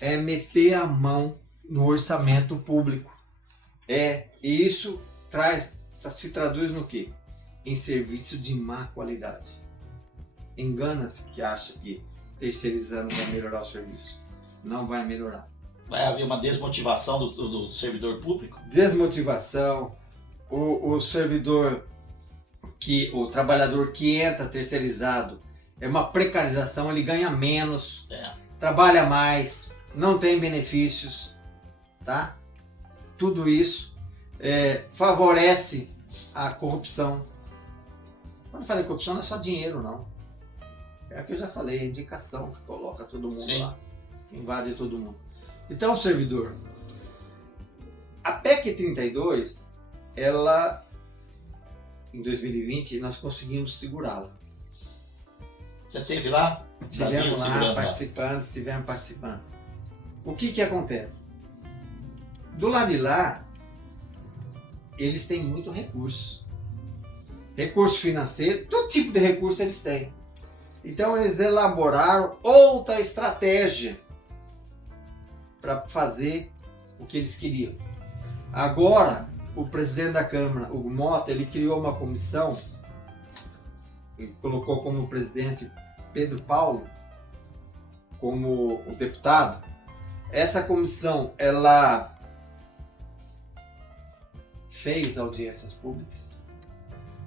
É meter a mão no orçamento público. Isso se traduz no quê? Em serviço de má qualidade. Engana-se que acha que terceirizando vai melhorar o serviço. Não vai melhorar. Vai haver uma desmotivação do servidor público? Desmotivação. O servidor, o trabalhador que entra terceirizado, é uma precarização, ele ganha menos, trabalha mais, não tem benefícios, tá? Tudo isso favorece a corrupção. Quando eu falei corrupção, não é só dinheiro, não. É o que eu já falei, a indicação que coloca todo mundo Sim. lá, invade todo mundo. Então, servidor, a PEC 32, ela, em 2020, nós conseguimos segurá-la. Você esteve lá? Estivemos lá participando. O que acontece? Do lado de lá, eles têm muito recurso. Recurso financeiro, todo tipo de recurso eles têm. Então eles elaboraram outra estratégia para fazer o que eles queriam. Agora, o presidente da Câmara, Hugo Mota, ele criou uma comissão, ele colocou como presidente Pedro Paulo, como o deputado. Essa comissão, ela fez audiências públicas,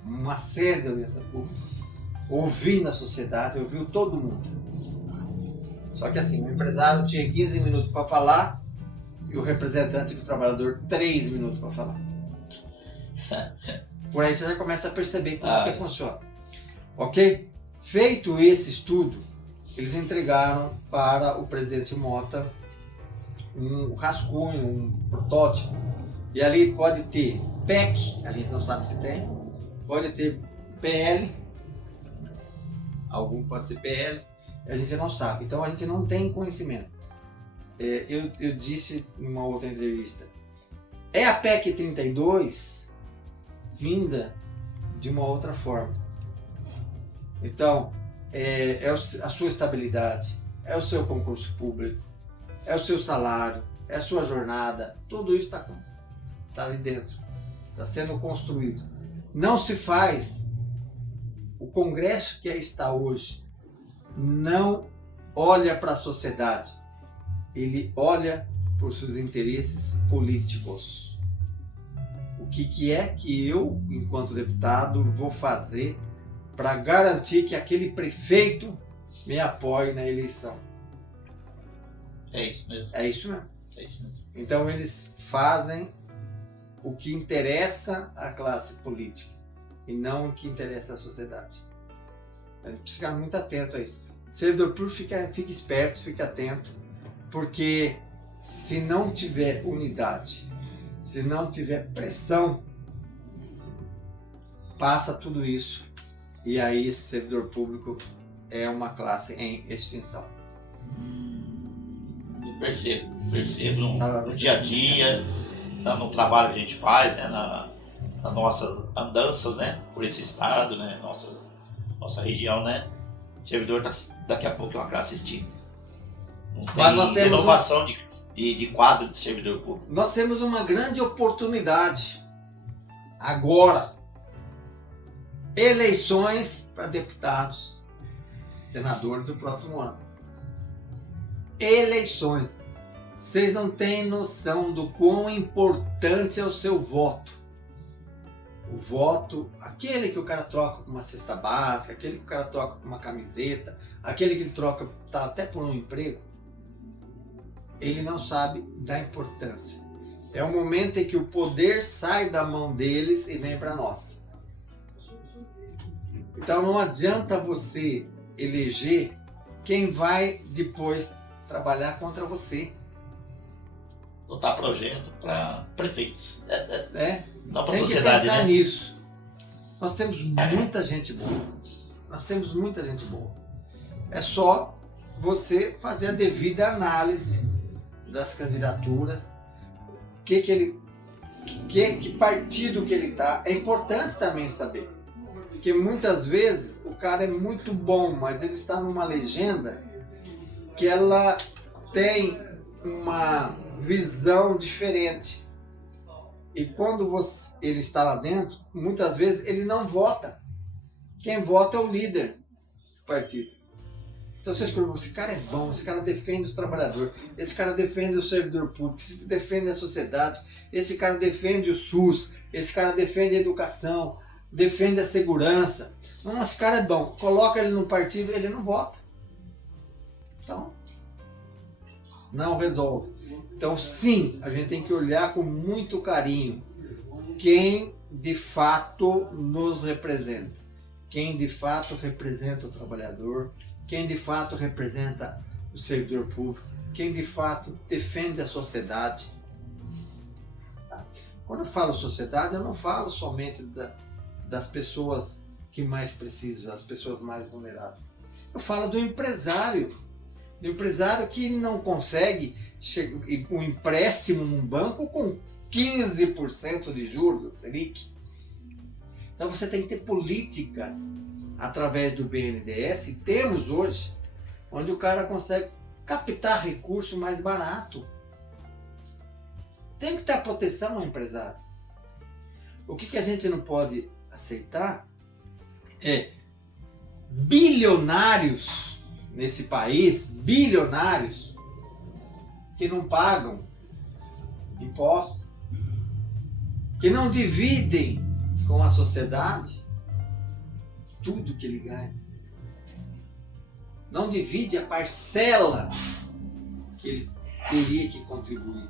uma série de audiências públicas, ouvindo a sociedade, ouviu todo mundo. Só que assim, o empresário tinha 15 minutos para falar e o representante do trabalhador 3 minutos para falar. Por aí você já começa a perceber como que funciona. Ok? Feito esse estudo, eles entregaram para o presidente Mota um rascunho, um protótipo. E ali pode ter PEC, a gente não sabe se tem, pode ter PL, algum pode ser PLs, a gente não sabe. Então a gente não tem conhecimento. Eu disse em uma outra entrevista, é a PEC 32 vinda de uma outra forma. Então, a sua estabilidade, é o seu concurso público, é o seu salário, é a sua jornada, tudo isso está ali dentro, está sendo construído. Não se faz, o Congresso que aí está hoje, não olha para a sociedade, ele olha por seus interesses políticos. O que é que eu, enquanto deputado, vou fazer para garantir que aquele prefeito me apoie na eleição? É isso mesmo. É isso mesmo. É isso mesmo. Então eles fazem o que interessa à classe política e não o que interessa à sociedade. A gente precisa ficar muito atento a isso. Servidor público, fica esperto, fica atento, porque se não tiver unidade, se não tiver pressão, passa tudo isso e aí servidor público é uma classe em extinção. Percebo no dia a dia, no trabalho que a gente faz, né, nas nossas andanças, né, por esse estado, né, nossa região, né, servidor daqui a pouco é uma classe extinta. Não tem Mas nós temos renovação de quadro de servidor público. Nós temos uma grande oportunidade agora. Eleições para deputados, senadores do próximo ano. Eleições. Vocês não têm noção do quão importante é o seu voto. O voto, aquele que o cara troca por uma cesta básica, aquele que o cara troca por uma camiseta, aquele que ele troca até por um emprego, ele não sabe da importância. É o momento em que o poder sai da mão deles e vem para nós. Então não adianta você eleger quem vai depois trabalhar contra você. Botar projeto para prefeitos. Não para a Tem sociedade, que pensar né? nisso. Nós temos muita gente boa. Nós temos muita gente boa. É só você fazer a devida análise das candidaturas, que partido que ele está. É importante também saber. Porque muitas vezes o cara é muito bom, mas ele está numa legenda que ela tem uma visão diferente. E quando ele está lá dentro, muitas vezes ele não vota. Quem vota é o líder do partido. Então você escolhe, esse cara é bom, esse cara defende os trabalhadores, esse cara defende o servidor público, esse cara defende a sociedade, esse cara defende o SUS, esse cara defende a educação, defende a segurança. Não, esse cara é bom. Coloca ele no partido, ele não vota. Então, não resolve. Então, sim, a gente tem que olhar com muito carinho quem de fato nos representa. Quem de fato representa o trabalhador, quem de fato representa o servidor público, quem de fato defende a sociedade. Tá? Quando eu falo sociedade, eu não falo somente das pessoas que mais precisam, das pessoas mais vulneráveis. Eu falo do empresário que não consegue um empréstimo num banco com 15% de juros da Selic. Então você tem que ter políticas através do BNDES, temos hoje, onde o cara consegue captar recurso mais barato. Tem que ter proteção ao empresário. O que a gente não pode aceitar é bilionários nesse país, bilionários, que não pagam impostos, que não dividem com a sociedade tudo que ele ganha. Não divide a parcela que ele teria que contribuir.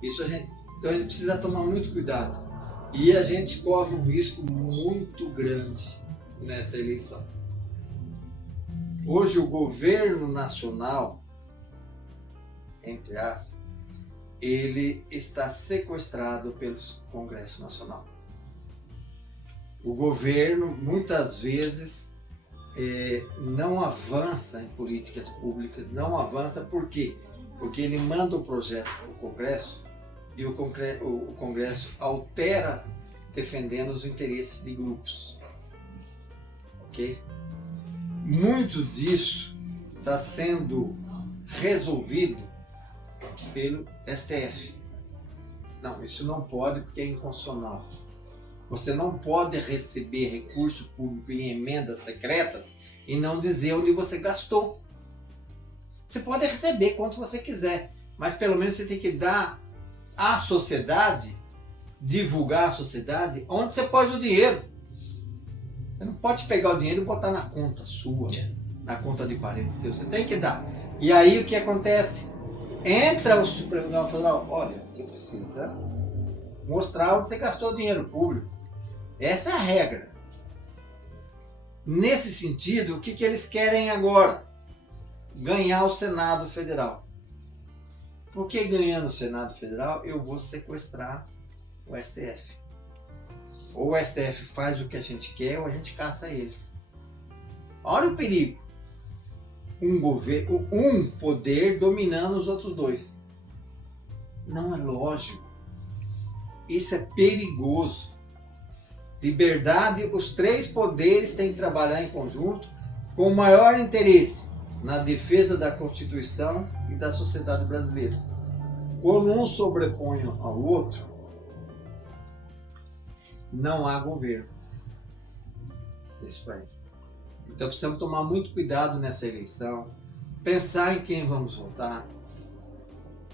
Então a gente precisa tomar muito cuidado. E a gente corre um risco muito grande nesta eleição. Hoje o governo nacional, entre aspas, ele está sequestrado pelo Congresso Nacional. O governo muitas vezes não avança em políticas públicas, não avança por quê? Porque ele manda o projeto para o Congresso e o Congresso altera defendendo os interesses de grupos. Ok? Muito disso está sendo resolvido pelo STF. Não, isso não pode porque é inconstitucional. Você não pode receber recurso público em emendas secretas e não dizer onde você gastou. Você pode receber quanto você quiser, mas pelo menos você tem que dar à sociedade, divulgar à sociedade onde você pôs o dinheiro. Você não pode pegar o dinheiro e botar na conta sua, na conta de parente seu. Você tem que dar. E aí o que acontece? Entra o Supremo Tribunal Federal. Olha, você precisa mostrar onde você gastou o dinheiro público. Essa é a regra. Nesse sentido, o que eles querem agora? Ganhar o Senado Federal. Porque ganhando o Senado Federal, eu vou sequestrar o STF. Ou o STF faz o que a gente quer, ou a gente caça eles. Olha o perigo. Um poder dominando os outros dois. Não é lógico. Isso é perigoso. Liberdade, os três poderes têm que trabalhar em conjunto com o maior interesse na defesa da Constituição e da sociedade brasileira. Quando um sobrepõe ao outro, não há governo nesse país. Então precisamos tomar muito cuidado nessa eleição, pensar em quem vamos votar,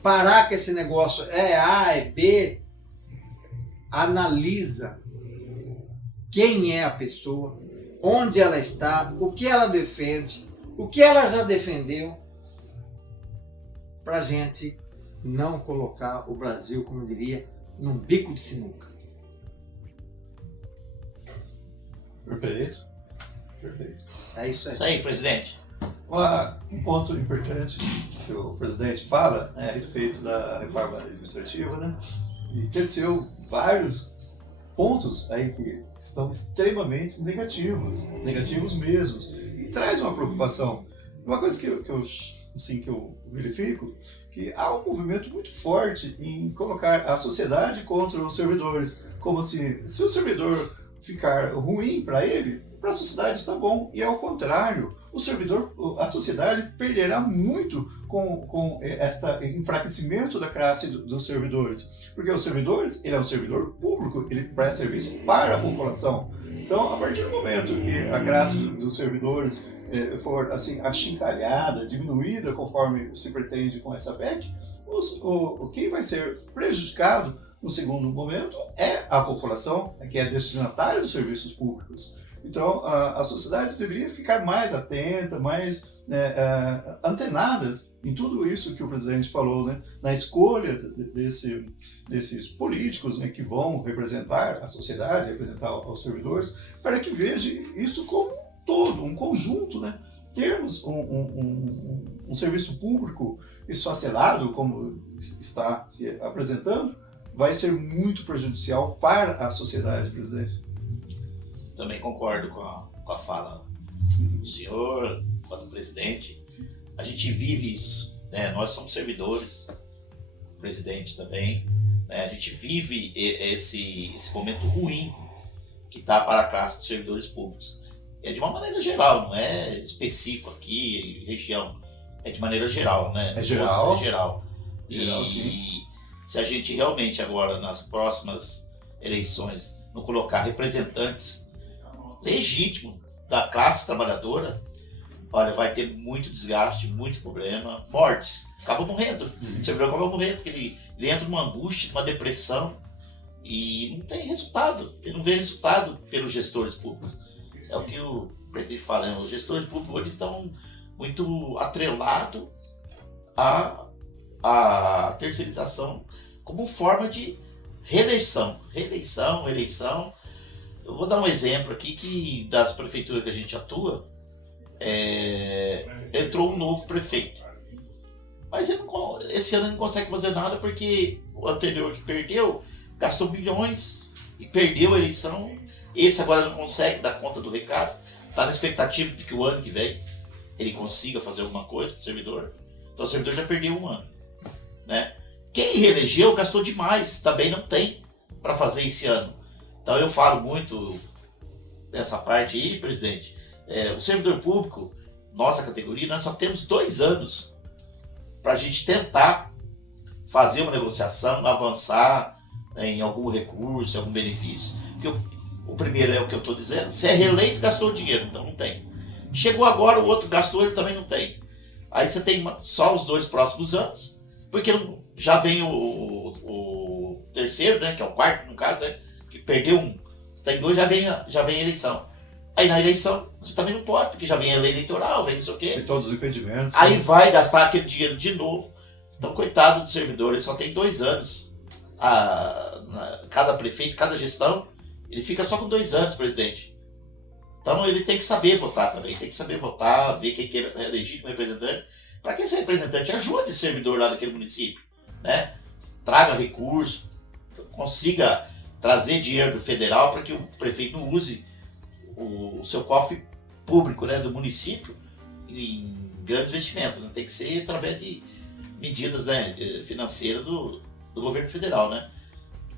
parar com esse negócio, é A, é B, analisa quem é a pessoa, onde ela está, o que ela defende, o que ela já defendeu, para a gente não colocar o Brasil, como eu diria, num bico de sinuca. Perfeito. Perfeito. É isso aí. Isso aí, presidente. Um ponto importante que o presidente fala é a respeito da reforma administrativa, né? E teceu vários pontos aí que estão extremamente negativos mesmos, e traz uma preocupação. Uma coisa que eu verifico, que há um movimento muito forte em colocar a sociedade contra os servidores, como se o servidor ficar ruim para ele, para a sociedade está bom, e ao contrário, a sociedade perderá muito com este enfraquecimento da classe dos servidores, porque os servidores, ele é um servidor público, ele presta serviço para a população. Então, a partir do momento que a classe dos servidores for assim achincalhada, diminuída conforme se pretende com essa PEC, quem vai ser prejudicado no segundo momento é a população, que é destinatária dos serviços públicos. Então, a sociedade deveria ficar mais atenta, mais antenadas em tudo isso que o presidente falou, né? Na escolha desses políticos, né, que vão representar a sociedade, representar os servidores, para que veja isso como um todo, um conjunto, né? Termos um serviço público esfacelado, como está se apresentando, vai ser muito prejudicial para a sociedade, presidente. Também concordo com a fala do senhor, com a do presidente. A gente vive isso, né? Nós somos servidores, o presidente também, né? A gente vive esse momento ruim que está para a classe dos servidores públicos. É de uma maneira geral, não é específico aqui, região, é de maneira geral, né? É geral? É geral. Geral, e sim. Se a gente realmente agora, nas próximas eleições, não colocar representantes legítimo da classe trabalhadora, olha, vai ter muito desgaste, muito problema, mortes, acaba morrendo. O servidor acaba morrendo, porque ele entra numa angústia, numa depressão e não tem resultado, ele não vê resultado pelos gestores públicos. É o que o presidente fala, né? Os gestores públicos hoje estão muito atrelados à terceirização como forma de reeleição. Eleição. Eu vou dar um exemplo aqui que das prefeituras que a gente atua, entrou um novo prefeito. Mas esse ano ele não consegue fazer nada porque o anterior que perdeu gastou bilhões e perdeu a eleição. Esse agora não consegue dar conta do recado. Está na expectativa de que o ano que vem ele consiga fazer alguma coisa para o servidor. Então o servidor já perdeu um ano, né? Quem reelegeu gastou demais, também não tem para fazer esse ano. Então eu falo muito dessa parte aí, presidente. O servidor público, nossa categoria, nós só temos 2 anos para a gente tentar fazer uma negociação, avançar em algum recurso, algum benefício. Porque o primeiro é o que eu estou dizendo, se é reeleito, gastou dinheiro, então não tem. Chegou agora, o outro gastou, ele também não tem. Aí você tem só os 2 próximos anos, porque já vem o terceiro, né, que é o quarto, no caso, né, que perdeu um. Você tem 2, já vem a eleição. Aí na eleição, você também não pode, porque já vem a lei eleitoral, vem não sei o quê. Tem todos os impedimentos. Aí vai gastar aquele dinheiro de novo. Então, coitado do servidor, ele só tem 2 anos. Cada prefeito, cada gestão, ele fica só com 2 anos, presidente. Então ele tem que saber votar também, tem que saber votar, ver quem é legítimo representante, para que esse representante ajude o servidor lá daquele município, né? Traga recurso, consiga trazer dinheiro do federal para que o prefeito não use o seu cofre público, né, do município em grandes investimentos, né? Tem que ser através de medidas, né, financeiras do governo federal, né?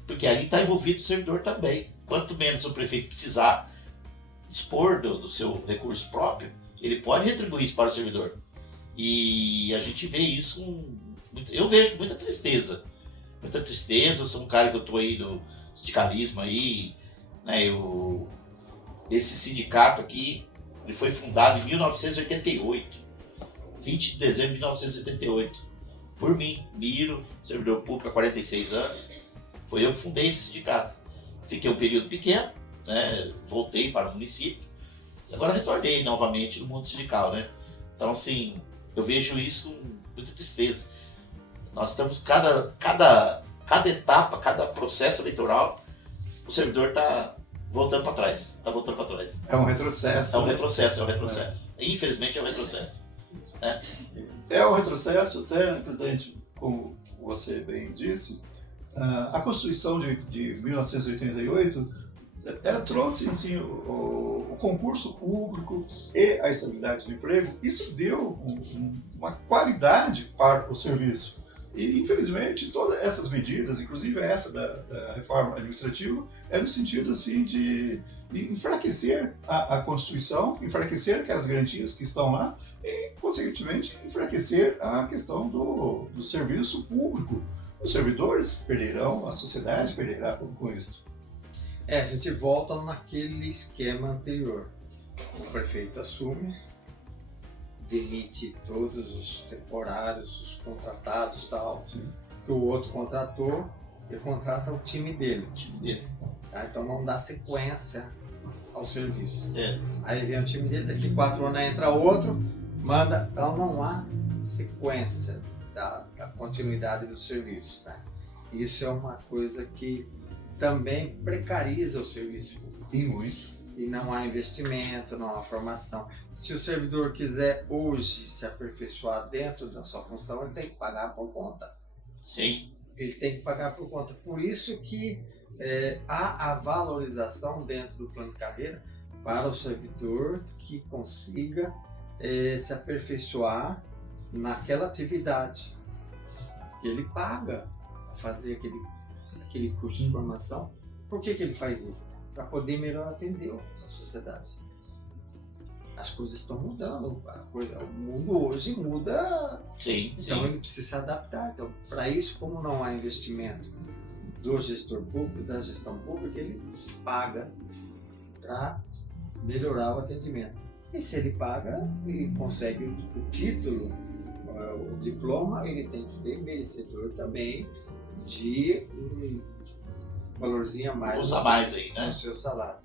Porque ali está envolvido o servidor também. Quanto menos o prefeito precisar dispor do seu recurso próprio, ele pode retribuir isso para o servidor. E a gente vê isso, eu vejo muita tristeza. Muita tristeza, eu sou um cara que eu tô aí do sindicalismo aí, né? Esse sindicato aqui, ele foi fundado em 1988, 20 de dezembro de 1988, por mim, Miro, servidor público há 46 anos, foi eu que fundei esse sindicato. Fiquei um período pequeno, né? Voltei para o município, e agora retornei novamente no mundo sindical, né? Então, assim, eu vejo isso com muita tristeza. Nós estamos, cada etapa, cada processo eleitoral, o servidor está voltando para trás. É um retrocesso. É um retrocesso. Infelizmente é um retrocesso. É um retrocesso até, né, presidente, como você bem disse, a Constituição de 1988, ela trouxe assim, o concurso público e a estabilidade do emprego. Isso deu uma qualidade para o serviço. E, infelizmente, todas essas medidas, inclusive essa da reforma administrativa, é no sentido assim, de enfraquecer a Constituição, enfraquecer aquelas garantias que estão lá e, consequentemente, enfraquecer a questão do serviço público. Os servidores perderão, a sociedade perderá com isso. A gente volta naquele esquema anterior. O prefeito assume, demite todos os temporários, os contratados e tal, Sim. que o outro contratou, e contrata o time dele. Tá? Então não dá sequência ao serviço. Aí vem o time dele, daqui 4 anos entra outro, manda. Então não há sequência da continuidade do serviço. Né? Isso é uma coisa que também precariza o serviço público. E muito. E não há investimento, não há formação. Se o servidor quiser hoje se aperfeiçoar dentro da sua função, ele tem que pagar por conta. Sim. Ele tem que pagar por conta. Por isso que há a valorização dentro do plano de carreira para o servidor que consiga se aperfeiçoar naquela atividade que ele paga para fazer aquele curso de formação. Por que ele faz isso? Para poder melhor atender a sociedade. As coisas estão mudando, o mundo hoje muda, Sim. Então ele precisa se adaptar. Então, para isso, como não há investimento do gestor público, da gestão pública, ele paga para melhorar o atendimento. E se ele paga e consegue o título, o diploma, ele tem que ser merecedor também de um valorzinho a mais Usa mais aí, né? no seu salário.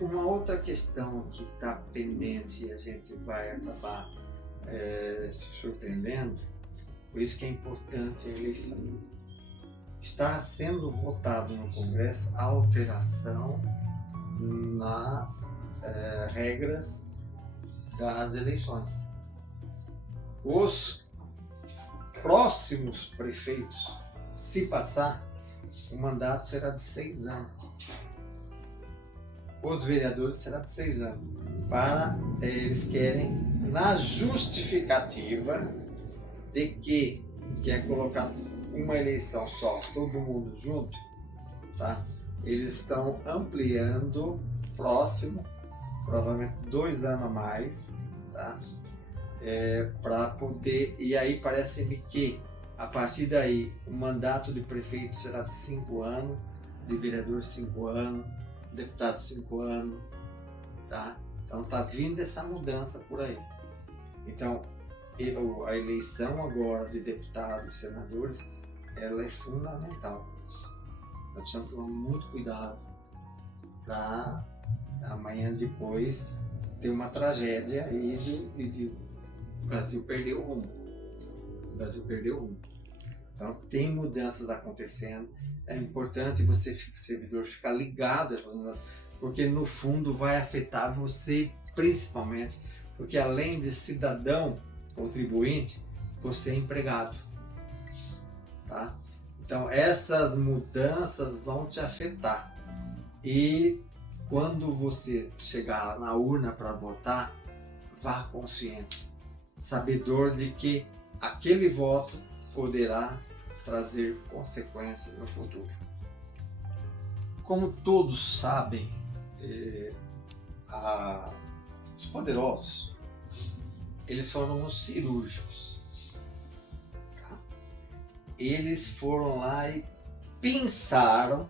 Uma outra questão que está pendente e a gente vai acabar se surpreendendo, por isso que é importante a eleição. Está sendo votado no Congresso a alteração nas regras das eleições. Os próximos prefeitos, se passar, o mandato será de 6 anos. Os vereadores será de 6 anos. Eles querem, na justificativa de que quer colocar uma eleição só, todo mundo junto, tá? Eles estão ampliando próximo, provavelmente 2 anos a mais, tá? Para poder, e aí parece-me que a partir daí o mandato de prefeito será de 5 anos, de vereador 5 anos, deputado 5 anos, tá? Então tá vindo essa mudança por aí. Então a eleição agora de deputados e senadores, ela é fundamental. Nós precisamos tomar muito cuidado para amanhã depois ter uma tragédia e o Brasil perdeu o rumo. O Brasil perdeu o rumo. Então tem mudanças acontecendo. É importante você, servidor, ficar ligado a essas mudanças, porque no fundo vai afetar você principalmente, porque além de cidadão contribuinte, você é empregado, tá? Então essas mudanças vão te afetar, e quando você chegar na urna para votar, vá consciente, sabedor de que aquele voto poderá trazer consequências no futuro. Como todos sabem, os poderosos, eles foram os cirúrgicos. Tá? Eles foram lá e pensaram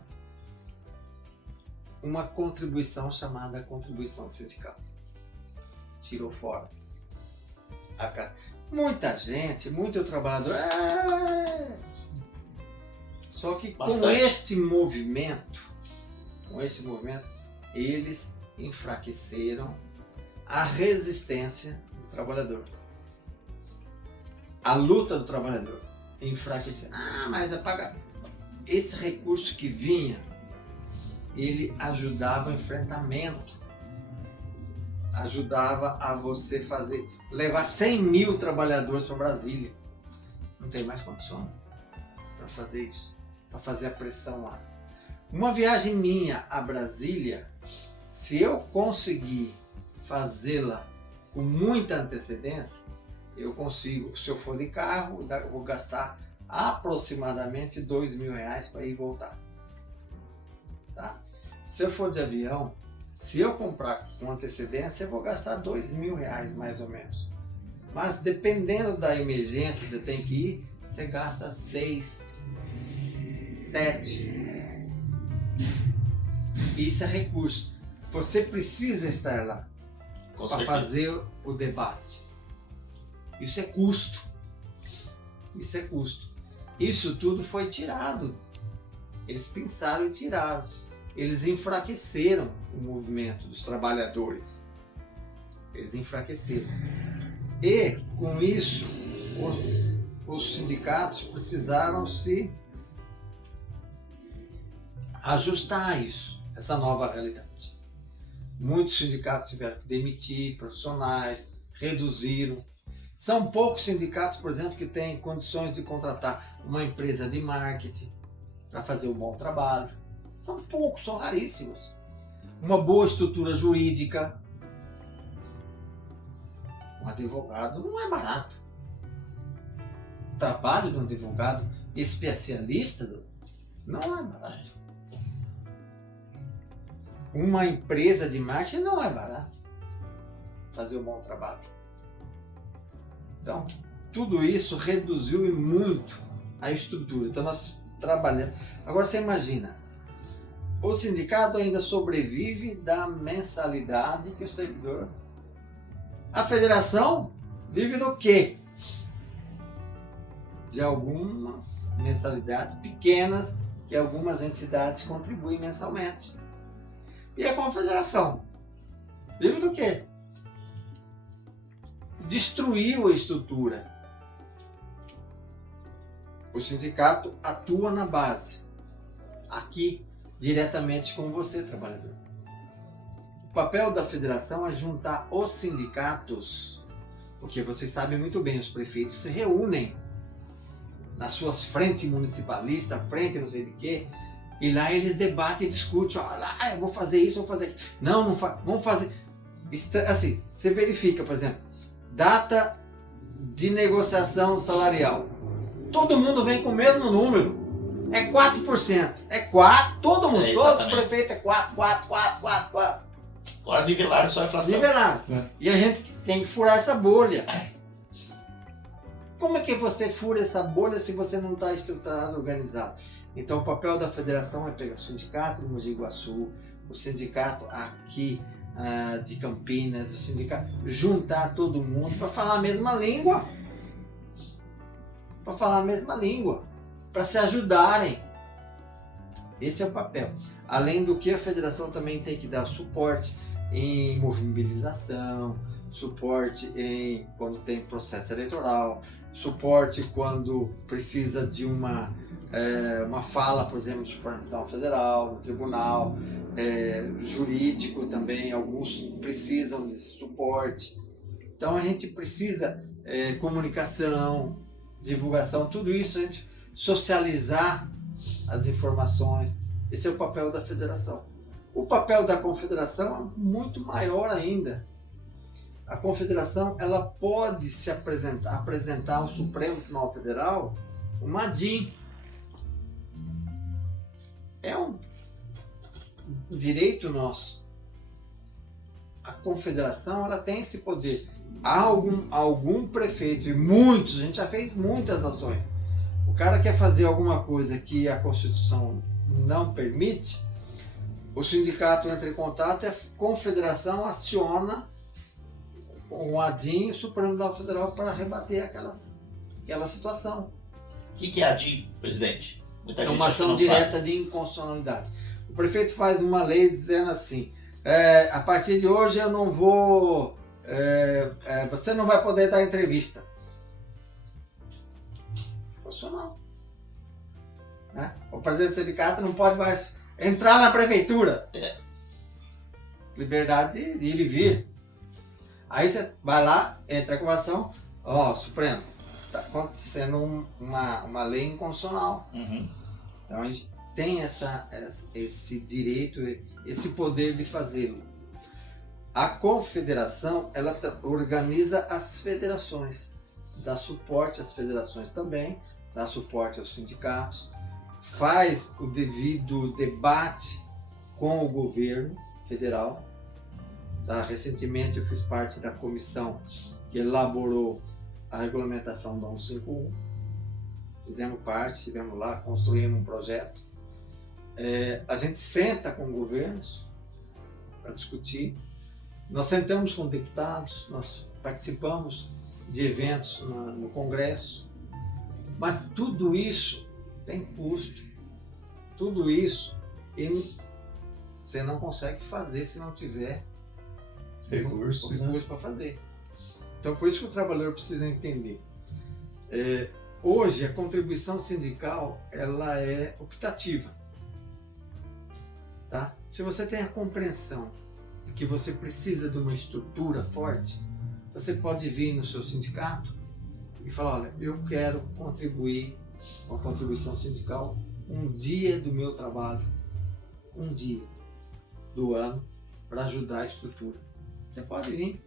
uma contribuição chamada contribuição sindical. Tirou fora. Muita gente, muito trabalhador. Só que com este movimento, eles enfraqueceram a resistência do trabalhador. A luta do trabalhador enfraqueceu. Mas é pagar. Esse recurso que vinha, ele ajudava o enfrentamento. Ajudava a você levar 100 mil trabalhadores para Brasília. Não tem mais condições para fazer isso, para fazer a pressão lá. Uma viagem minha a Brasília, se eu conseguir fazê-la com muita antecedência, eu consigo. Se eu for de carro, eu vou gastar aproximadamente R$2.000 para ir e voltar. Tá? Se eu for de avião, se eu comprar com antecedência, eu vou gastar R$2.000 mais ou menos. Mas dependendo da emergência, você tem que ir, você gasta 6, 7. Isso é recurso. Você precisa estar lá para fazer o debate. Isso é custo. Isso é custo. Isso tudo foi tirado. Eles pensaram e tiraram. Eles enfraqueceram o movimento dos trabalhadores. Eles enfraqueceram. E, com isso, os sindicatos precisaram se ajustar a isso, essa nova realidade. Muitos sindicatos tiveram que demitir profissionais, reduziram. São poucos sindicatos, por exemplo, que têm condições de contratar uma empresa de marketing para fazer um bom trabalho. São poucos, são raríssimos. Uma boa estrutura jurídica. Um advogado não é barato. O trabalho de um advogado especialista não é barato. Uma empresa de marketing não é barato. Fazer um bom trabalho. Então, tudo isso reduziu muito a estrutura. Então, nós trabalhamos. Agora, você imagina, o sindicato ainda sobrevive da mensalidade que o servidor... A federação vive do quê? De algumas mensalidades pequenas que algumas entidades contribuem mensalmente. E a confederação vive do quê? Destruiu a estrutura. O sindicato atua na base, aqui, diretamente com você, trabalhador. O papel da federação é juntar os sindicatos, porque vocês sabem muito bem, os prefeitos se reúnem nas suas frentes municipalistas, frente não sei de quê, e lá eles debatem e discutem, olha, eu vou fazer isso, vou fazer aquilo. Não vamos fazer. Assim, você verifica, por exemplo, data de negociação salarial. Todo mundo vem com o mesmo número. É 4%. É 4%. Todo mundo, todos os prefeitos é 4%. Agora nivelaram só a inflação. Nivelaram. E a gente tem que furar essa bolha. Como é que você fura essa bolha se você não está estruturado, organizado? Então o papel da federação é pegar o sindicato de Mogi Guaçu, o sindicato aqui de Campinas, o sindicato, juntar todo mundo para falar a mesma língua. Para falar a mesma língua. Para se ajudarem. Esse é o papel. Além do que, a federação também tem que dar suporte em mobilização, suporte quando tem processo eleitoral, suporte quando precisa de uma fala, por exemplo, no Supremo Tribunal Federal, no tribunal, jurídico também, alguns precisam desse suporte. Então a gente precisa comunicação, divulgação, tudo isso, a gente socializar as informações. Esse é o papel da federação. O papel da confederação é muito maior ainda. A confederação, ela pode se apresentar ao Supremo Tribunal Federal uma DIN. É um direito nosso. A confederação, ela tem esse poder há algum prefeito, e muitos, a gente já fez muitas ações. O cara quer fazer alguma coisa que a Constituição não permite, o sindicato entra em contato e a confederação aciona o ADIM, o Supremo Tribunal Federal, para rebater aquela situação. O que é ADIM, presidente? Muita É gente uma ação não direta sabe. de inconstitucionalidade. O prefeito faz uma lei dizendo assim, a partir de hoje eu não vou... você não vai poder dar entrevista. Constitucional. Né? O presidente do sindicato não pode mais entrar na prefeitura. Liberdade de ir e vir. Aí você vai lá, entra com a ação, Supremo, está acontecendo uma lei inconstitucional. Uhum. Então a gente tem esse direito, esse poder de fazê-lo. A confederação, ela organiza as federações, dá suporte às federações também, dá suporte aos sindicatos, faz o devido debate com o governo federal. Tá? Recentemente eu fiz parte da comissão que elaborou a regulamentação da 151. Fizemos parte, estivemos lá, construímos um projeto. A gente senta com governos para discutir. Nós sentamos com deputados, nós participamos de eventos no Congresso, mas tudo isso tem custo. Tudo isso você não consegue fazer se não tiver Recursos, para fazer. Então, por isso que o trabalhador precisa entender. Hoje, a contribuição sindical ela é optativa. Tá? Se você tem a compreensão de que você precisa de uma estrutura forte, você pode vir no seu sindicato e falar, olha, eu quero contribuir com a contribuição sindical um dia do meu trabalho, um dia do ano, para ajudar a estrutura. Você pode vir,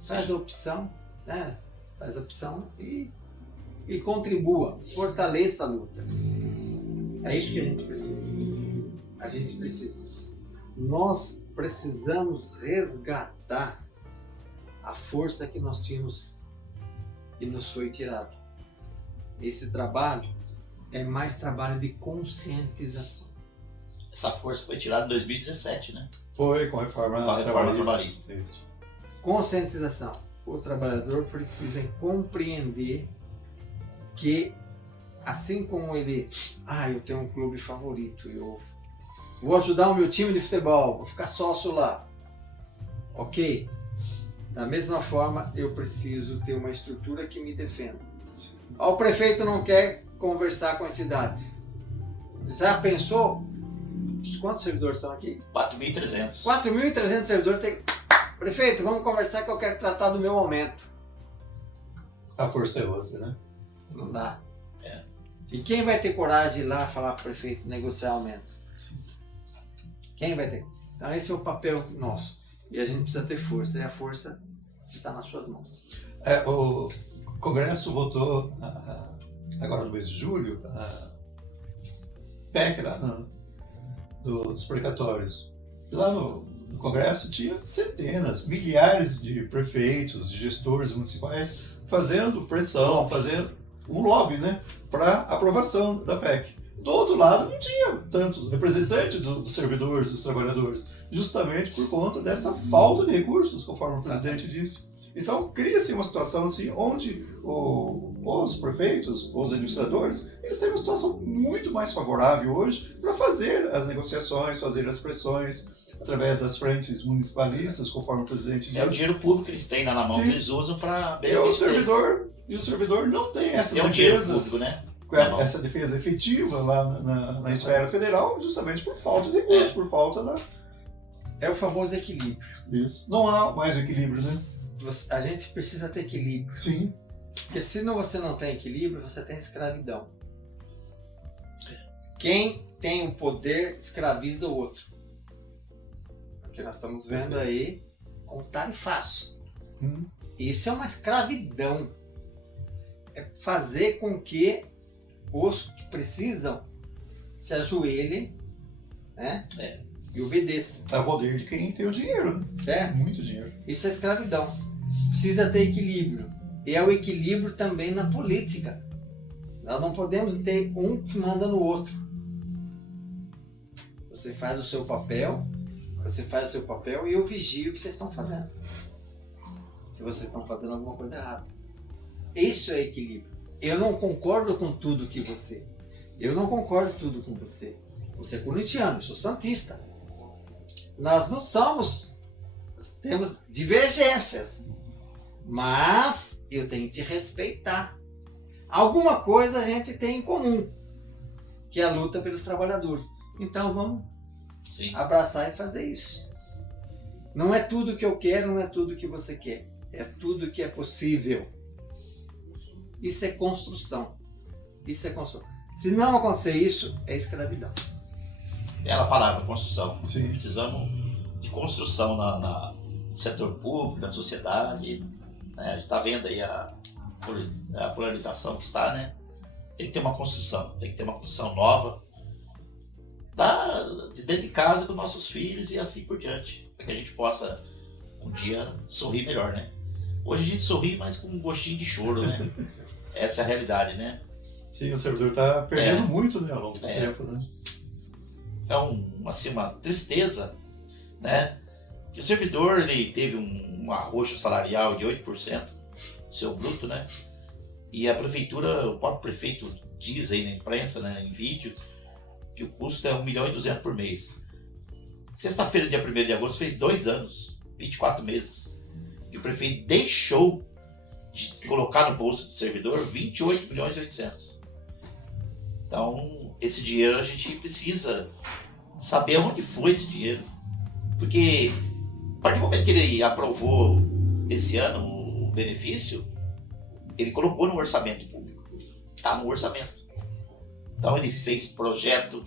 faz a opção, né? Faz a opção e contribua, fortaleça a luta. É isso que a gente precisa. A gente precisa. Nós precisamos resgatar a força que nós tínhamos e nos foi tirada. Esse trabalho é mais trabalho de conscientização. Essa força foi tirada em 2017, né? Foi com a reforma trabalhista. Isso. Conscientização. O trabalhador precisa compreender que, assim como ele, eu tenho um clube favorito, eu vou ajudar o meu time de futebol, vou ficar sócio lá. Ok? Da mesma forma, eu preciso ter uma estrutura que me defenda. O prefeito não quer conversar com a entidade. Já pensou? Quantos servidores são aqui? 4.300. 4.300 servidores. Prefeito, vamos conversar que eu quero tratar do meu aumento. A força é outra, né? Não dá. E quem vai ter coragem de ir lá falar para o prefeito negociar aumento? Quem vai ter? Então esse é o papel nosso. E a gente precisa ter força. E a força está nas suas mãos. O Congresso votou, agora no mês de julho, a PEC lá dos precatórios. Lá no Congresso tinha centenas, milhares de prefeitos, de gestores municipais fazendo pressão, fazendo um lobby, né, para aprovação da PEC. Do outro lado, não tinha tantos representantes dos servidores, dos trabalhadores, justamente por conta dessa falta de recursos, conforme o presidente disse. Então, cria-se uma situação assim, onde os prefeitos, os administradores, eles têm uma situação muito mais favorável hoje para fazer as negociações, fazer as pressões, através das frentes municipalistas, conforme o presidente disse. É o dinheiro público que eles têm na mão, Sim. que eles usam para E o servidor não tem essa é um dinheiro defesa, público, né? essa defesa efetiva lá na esfera federal, justamente por falta de recursos, por falta da... É o famoso equilíbrio. Isso. Não há mais equilíbrio, né? A gente precisa ter equilíbrio. Sim. Porque se você não tem equilíbrio, você tem escravidão. Quem tem o poder escraviza o outro. O que nós estamos vendo aí é um tarifaço. Isso é uma escravidão. É fazer com que os que precisam se ajoelhem, né? E obedeçam. É o poder de quem tem o dinheiro, né? Certo? Muito dinheiro. Isso é escravidão. precisa ter equilíbrio. E é o equilíbrio também na política. Nós não podemos ter um que manda no outro. Você faz o seu papel e eu vigio o que vocês estão fazendo. Se vocês estão fazendo alguma coisa errada. Isso é equilíbrio. Eu não concordo com tudo que você. Eu não concordo tudo com você. Você é corintiano, eu sou santista. Nós não somos, nós temos divergências. Mas eu tenho que te respeitar. Alguma coisa a gente tem em comum, que é a luta pelos trabalhadores. Então vamos abraçar e fazer isso. Não é tudo que eu quero, não é tudo que você quer. É tudo que é possível. Isso é construção. Isso é construção. Se não acontecer isso, é escravidão. Bela palavra, construção. Sim. Precisamos de construção no setor público, na sociedade. Né? A gente está vendo aí a polarização que está, né? Tem que ter uma construção nova de dentro de casa com nossos filhos e assim por diante, para que a gente possa um dia sorrir melhor, né? Hoje a gente sorri, mas com um gostinho de choro, né? Essa é a realidade, né? Sim, o servidor está perdendo muito, né, ao longo do tempo, né? É uma tristeza, né? Que o servidor ele teve um arroxo salarial de 8%, seu bruto, né? E a prefeitura, o próprio prefeito diz aí na imprensa, né, em vídeo, que o custo é 1.200.000 por mês. Sexta-feira, dia 1º de agosto, fez 2 anos, 24 meses, que o prefeito deixou de colocar no bolso do servidor 28.800.000. Então, esse dinheiro a gente precisa saber onde foi esse dinheiro. Porque a partir do momento que ele aprovou esse ano o benefício, ele colocou no orçamento público. Está no orçamento. Então ele fez projeto,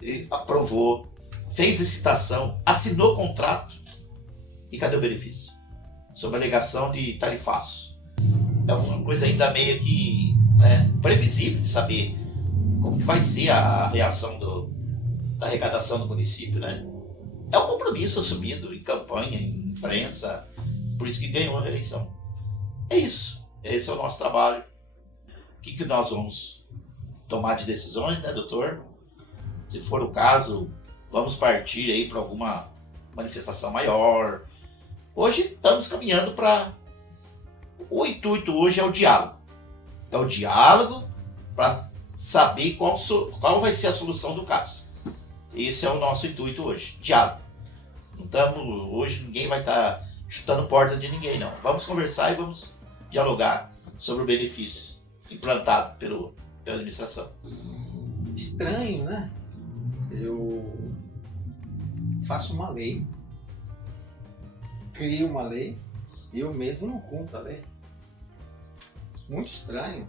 ele aprovou, fez licitação, assinou contrato. E cadê o benefício? Sob a alegação de tarifaço. É uma coisa ainda meio que previsível de saber como que vai ser a reação da arrecadação do município, né? É um compromisso assumido em campanha, em imprensa, por isso que ganhou a reeleição. É isso. Esse é o nosso trabalho. O que nós vamos tomar de decisões, né, doutor? Se for o caso, vamos partir aí para alguma manifestação maior. Hoje estamos caminhando para... O intuito hoje é o diálogo. É o diálogo para saber qual vai ser a solução do caso. Esse é o nosso intuito hoje, diálogo. Hoje ninguém vai estar chutando porta de ninguém, não. Vamos conversar e vamos dialogar sobre o benefício implantado pela administração. Estranho, né? Eu faço uma lei, crio uma lei e eu mesmo não cumpro a lei. Muito estranho.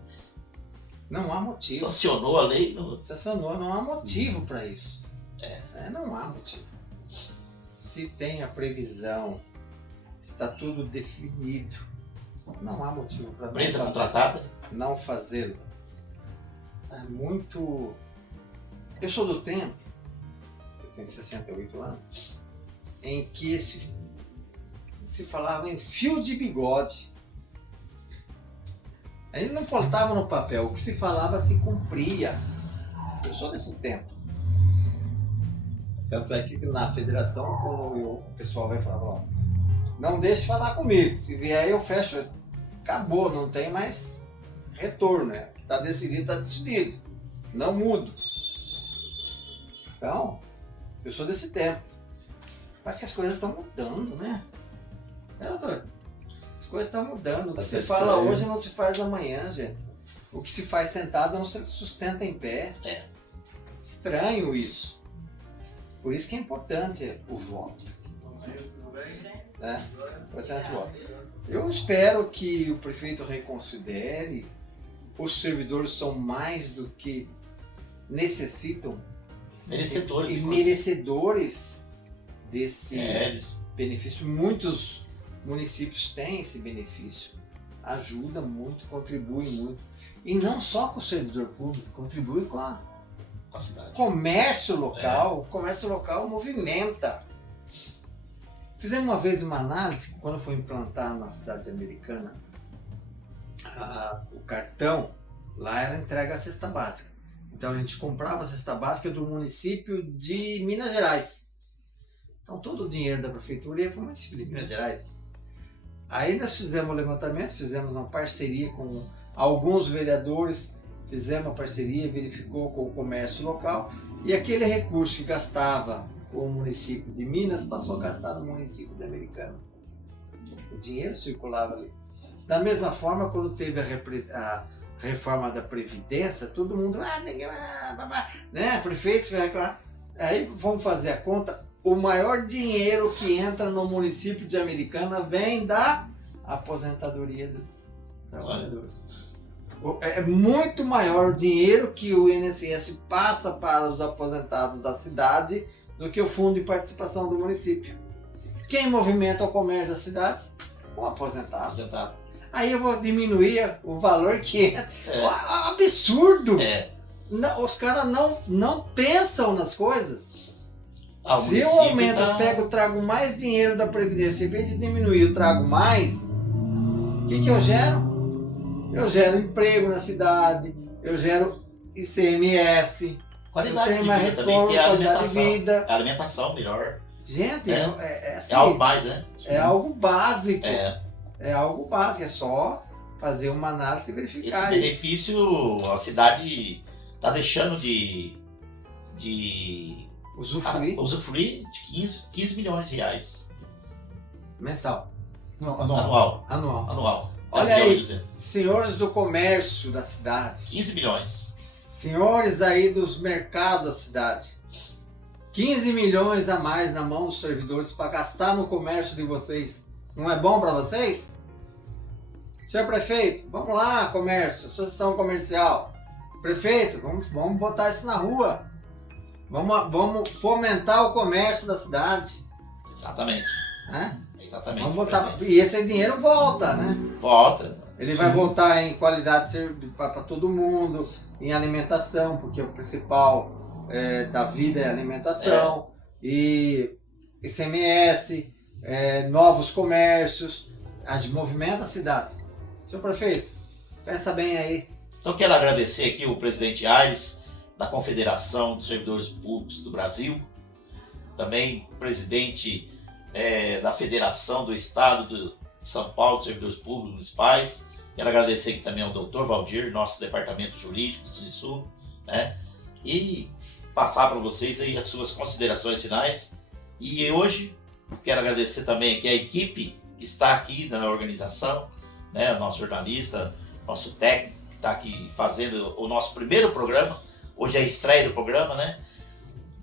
Não há motivo. Sancionou a lei? Sancionou, não há motivo para isso. Não há motivo. Se tem a previsão, está tudo definido, não há motivo para empresa contratada? Não fazê-lo. É muito... Eu sou do tempo, eu tenho 68 anos, em que se falava em fio de bigode. Aí não importava no papel, o que se falava se cumpria. Eu sou desse tempo. Tanto é que na federação, quando o pessoal vai falar, ó, não deixe de falar comigo, se vier aí eu fecho. Acabou, não tem mais retorno. Está decidido, está decidido. Não mudo. Então, eu sou desse tempo. Mas que as coisas estão mudando, né? Doutor? As coisas estão mudando. O que se fala hoje não se faz amanhã, gente. O que se faz sentado não se sustenta em pé. Estranho isso. Por isso que é importante o voto. Importante o voto. Eu espero que o prefeito reconsidere. Os servidores são mais do que necessitam. Merecedores. E merecedores desse benefício. Muitos municípios têm esse benefício. Ajuda muito, contribui muito. E não só com o servidor público, contribui com a cidade. Comércio local. O comércio local movimenta. Fizemos uma vez uma análise, quando eu fui implantar na cidade americana, o cartão, lá era entrega à cesta básica. Então a gente comprava a cesta básica do município de Minas Gerais. Então todo o dinheiro da prefeitura ia para o município de Minas Gerais. Aí nós fizemos o levantamento, fizemos uma parceria com alguns vereadores, fizemos uma parceria, verificou com o comércio local, e aquele recurso que gastava com o município de Minas passou a gastar no município de Americana. O dinheiro circulava ali. Da mesma forma, quando teve a reforma da Previdência, todo mundo, né, prefeitos, aí vamos fazer a conta, o maior dinheiro que entra no município de Americana vem da aposentadoria dos trabalhadores. É muito maior o dinheiro que o INSS passa para os aposentados da cidade do que o fundo de participação do município. Quem movimenta o comércio da cidade? O aposentado. Aí eu vou diminuir o valor que é. Absurdo! Os caras não pensam nas coisas. Se eu aumento, eu trago mais dinheiro da Previdência, em vez de diminuir, eu trago mais, o que eu gero? Eu gero emprego na cidade, eu gero ICMS, qualidade eu tenho de mais vida retorno, também, que é a qualidade de vida. A alimentação melhor. Gente, assim, é algo mais, né? É algo básico. É algo básico, é só fazer uma análise e verificar. Esse benefício a cidade está deixando de usufruir de 15 milhões de reais. Mensal. Não, Anual. Olha aí, senhores do comércio da cidade. 15 milhões. Senhores aí dos mercados da cidade. 15 milhões a mais na mão dos servidores para gastar no comércio de vocês. Não é bom para vocês? Senhor prefeito, vamos lá, comércio, associação comercial. Prefeito, vamos botar isso na rua. Vamos fomentar o comércio da cidade. Exatamente. Exatamente. Vamos botar, e esse dinheiro volta, né? Volta. Ele vai voltar em qualidade de serviço para todo mundo, em alimentação, porque o principal da vida é alimentação, e ICMS, novos comércios, movimenta a cidade. Senhor prefeito, pensa bem aí. Então quero agradecer aqui o presidente Aires, da Confederação dos Servidores Públicos do Brasil, também presidente da Federação do Estado de São Paulo, dos Servidores Públicos Municipais. Quero agradecer aqui também ao Dr. Valdir, nosso departamento jurídico do Sinisul, né? E passar para vocês aí as suas considerações finais. E hoje quero agradecer também aqui a equipe que está aqui na organização, né? O nosso jornalista, nosso técnico que está aqui fazendo o nosso primeiro programa. Hoje é a estreia do programa, né?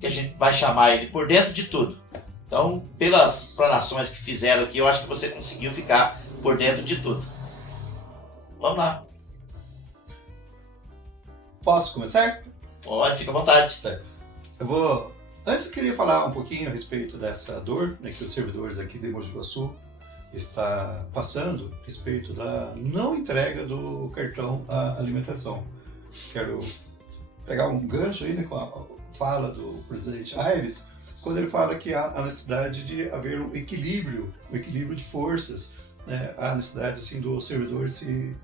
Que a gente vai chamar ele Por Dentro de Tudo. Então, pelas explanações que fizeram aqui, eu acho que você conseguiu ficar por dentro de tudo. Vamos lá. Posso começar? Pode, fica à vontade. Certo. Antes eu queria falar um pouquinho a respeito dessa dor, né, que os servidores aqui de Mogi Guaçu está passando a respeito da não entrega do cartão à alimentação. Quero pegar um gancho aí, né, com a fala do presidente Aires, quando ele fala que há a necessidade de haver um equilíbrio de forças, né, a necessidade assim, do servidor se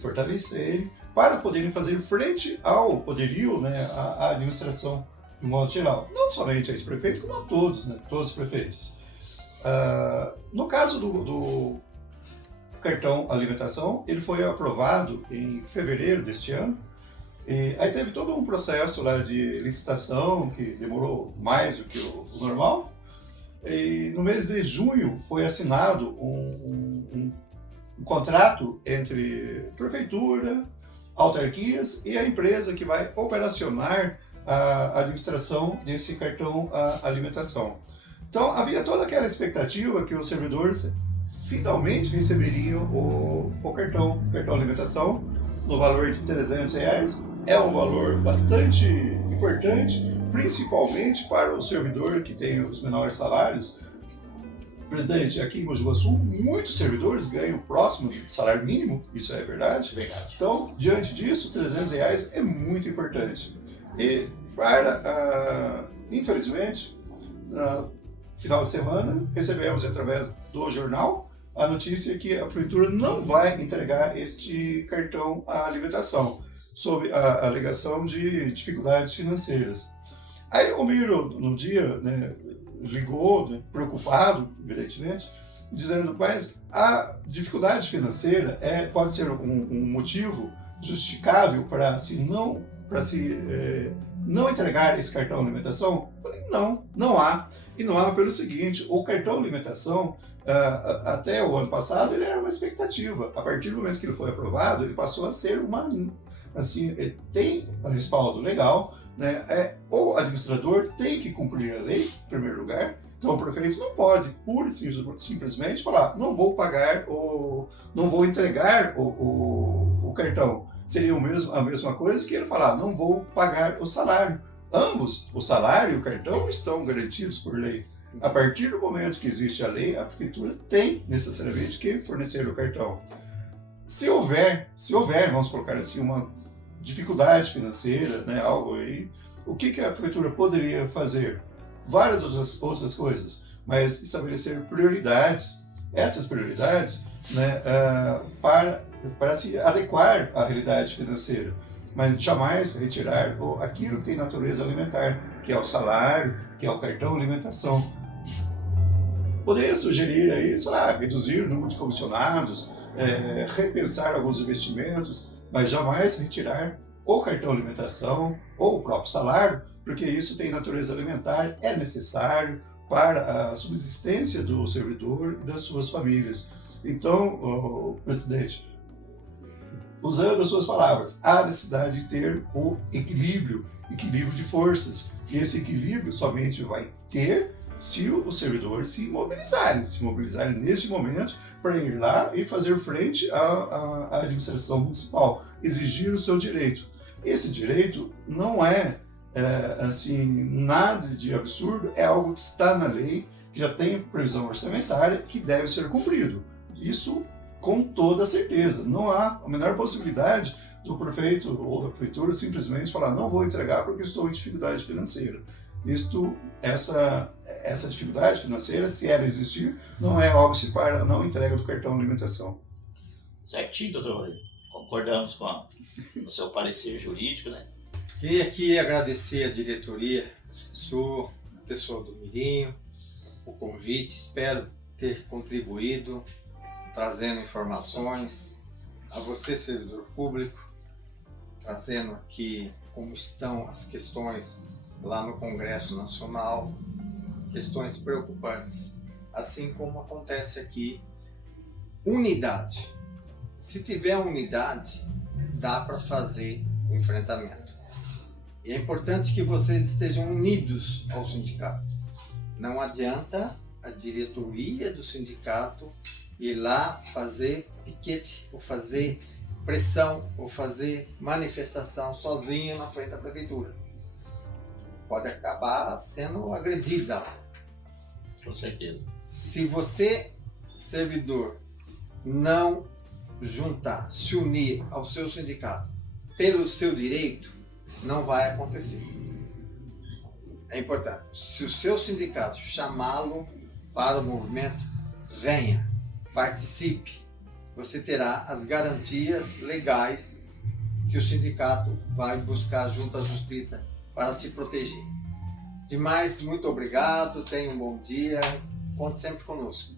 fortalecer para poderem fazer frente ao poderio, né, à administração de modo geral. Não somente a esse prefeito, como a todos, né, todos os prefeitos. No caso do cartão alimentação, ele foi aprovado em fevereiro deste ano. E aí teve todo um processo lá de licitação que demorou mais do que o normal. E no mês de junho foi assinado um contrato entre prefeitura, autarquias e a empresa que vai operacionar a administração desse cartão alimentação. Então havia toda aquela expectativa que os servidores finalmente receberiam o cartão alimentação no valor de R$300. É um valor bastante importante, principalmente para o servidor que tem os menores salários. Presidente, aqui em Mogi Guaçu, muitos servidores ganham próximo do salário mínimo, isso é verdade. Verdade. Então, diante disso, R$300 é muito importante. E, infelizmente, final de semana, recebemos através do jornal a notícia que a prefeitura não vai entregar este cartão à alimentação, sob a alegação de dificuldades financeiras. Aí o Miro, no dia, né, ligou, né, preocupado, evidentemente, dizendo, mas a dificuldade financeira pode ser um motivo justificável para se não entregar esse cartão alimentação? Eu falei, não há. E não há pelo seguinte, o cartão alimentação, até o ano passado, ele era uma expectativa. A partir do momento que ele foi aprovado, ele passou a ser ele tem um respaldo legal, né? O administrador tem que cumprir a lei, em primeiro lugar. Então o prefeito não pode, pura e simplesmente, falar, não vou pagar, não vou entregar o cartão. Seria a mesma coisa que ele falar, não vou pagar o salário. Ambos, o salário e o cartão, estão garantidos por lei. A partir do momento que existe a lei, a prefeitura tem necessariamente que fornecer o cartão. Se houver, vamos colocar assim, uma dificuldade financeira, né, algo aí, o que a prefeitura poderia fazer? Várias outras coisas, mas estabelecer prioridades, essas prioridades, né, para se adequar à realidade financeira, mas jamais retirar aquilo que tem natureza alimentar, que é o salário, que é o cartão alimentação. Poderia sugerir aí, sei lá, reduzir o número de comissionados, repensar alguns investimentos, mas jamais retirar o cartão alimentação ou o próprio salário, porque isso tem natureza alimentar, é necessário para a subsistência do servidor e das suas famílias. Então, presidente, usando as suas palavras, há necessidade de ter o equilíbrio de forças. E esse equilíbrio somente vai ter se os servidores se mobilizarem neste momento para ir lá e fazer frente à administração municipal, exigir o seu direito. Esse direito não é nada de absurdo, é algo que está na lei, que já tem previsão orçamentária, que deve ser cumprido. Isso com toda certeza. Não há a menor possibilidade do prefeito ou da prefeitura simplesmente falar, não vou entregar porque estou em dificuldade financeira. Essa dificuldade financeira, se ela existir, não é algo que se para a não entrega do cartão de alimentação. Certinho, doutor Rodrigo. Concordamos com o seu parecer jurídico, né? Queria aqui agradecer a diretoria do Censu, a pessoa do Mirinho, o convite. Espero ter contribuído, trazendo informações a você, servidor público, trazendo aqui como estão as questões lá no Congresso Nacional, questões preocupantes, assim como acontece aqui. Unidade. Se tiver unidade, dá para fazer o enfrentamento. E é importante que vocês estejam unidos ao sindicato. Não adianta a diretoria do sindicato ir lá fazer piquete, ou fazer pressão, ou fazer manifestação sozinha na frente da prefeitura. Pode acabar sendo agredida lá. Com certeza. Se você, servidor, não juntar, se unir ao seu sindicato pelo seu direito, não vai acontecer. É importante. Se o seu sindicato chamá-lo para o movimento, venha, participe. Você terá as garantias legais que o sindicato vai buscar junto à justiça para te proteger. Demais, muito obrigado, tenha um bom dia, conte sempre conosco.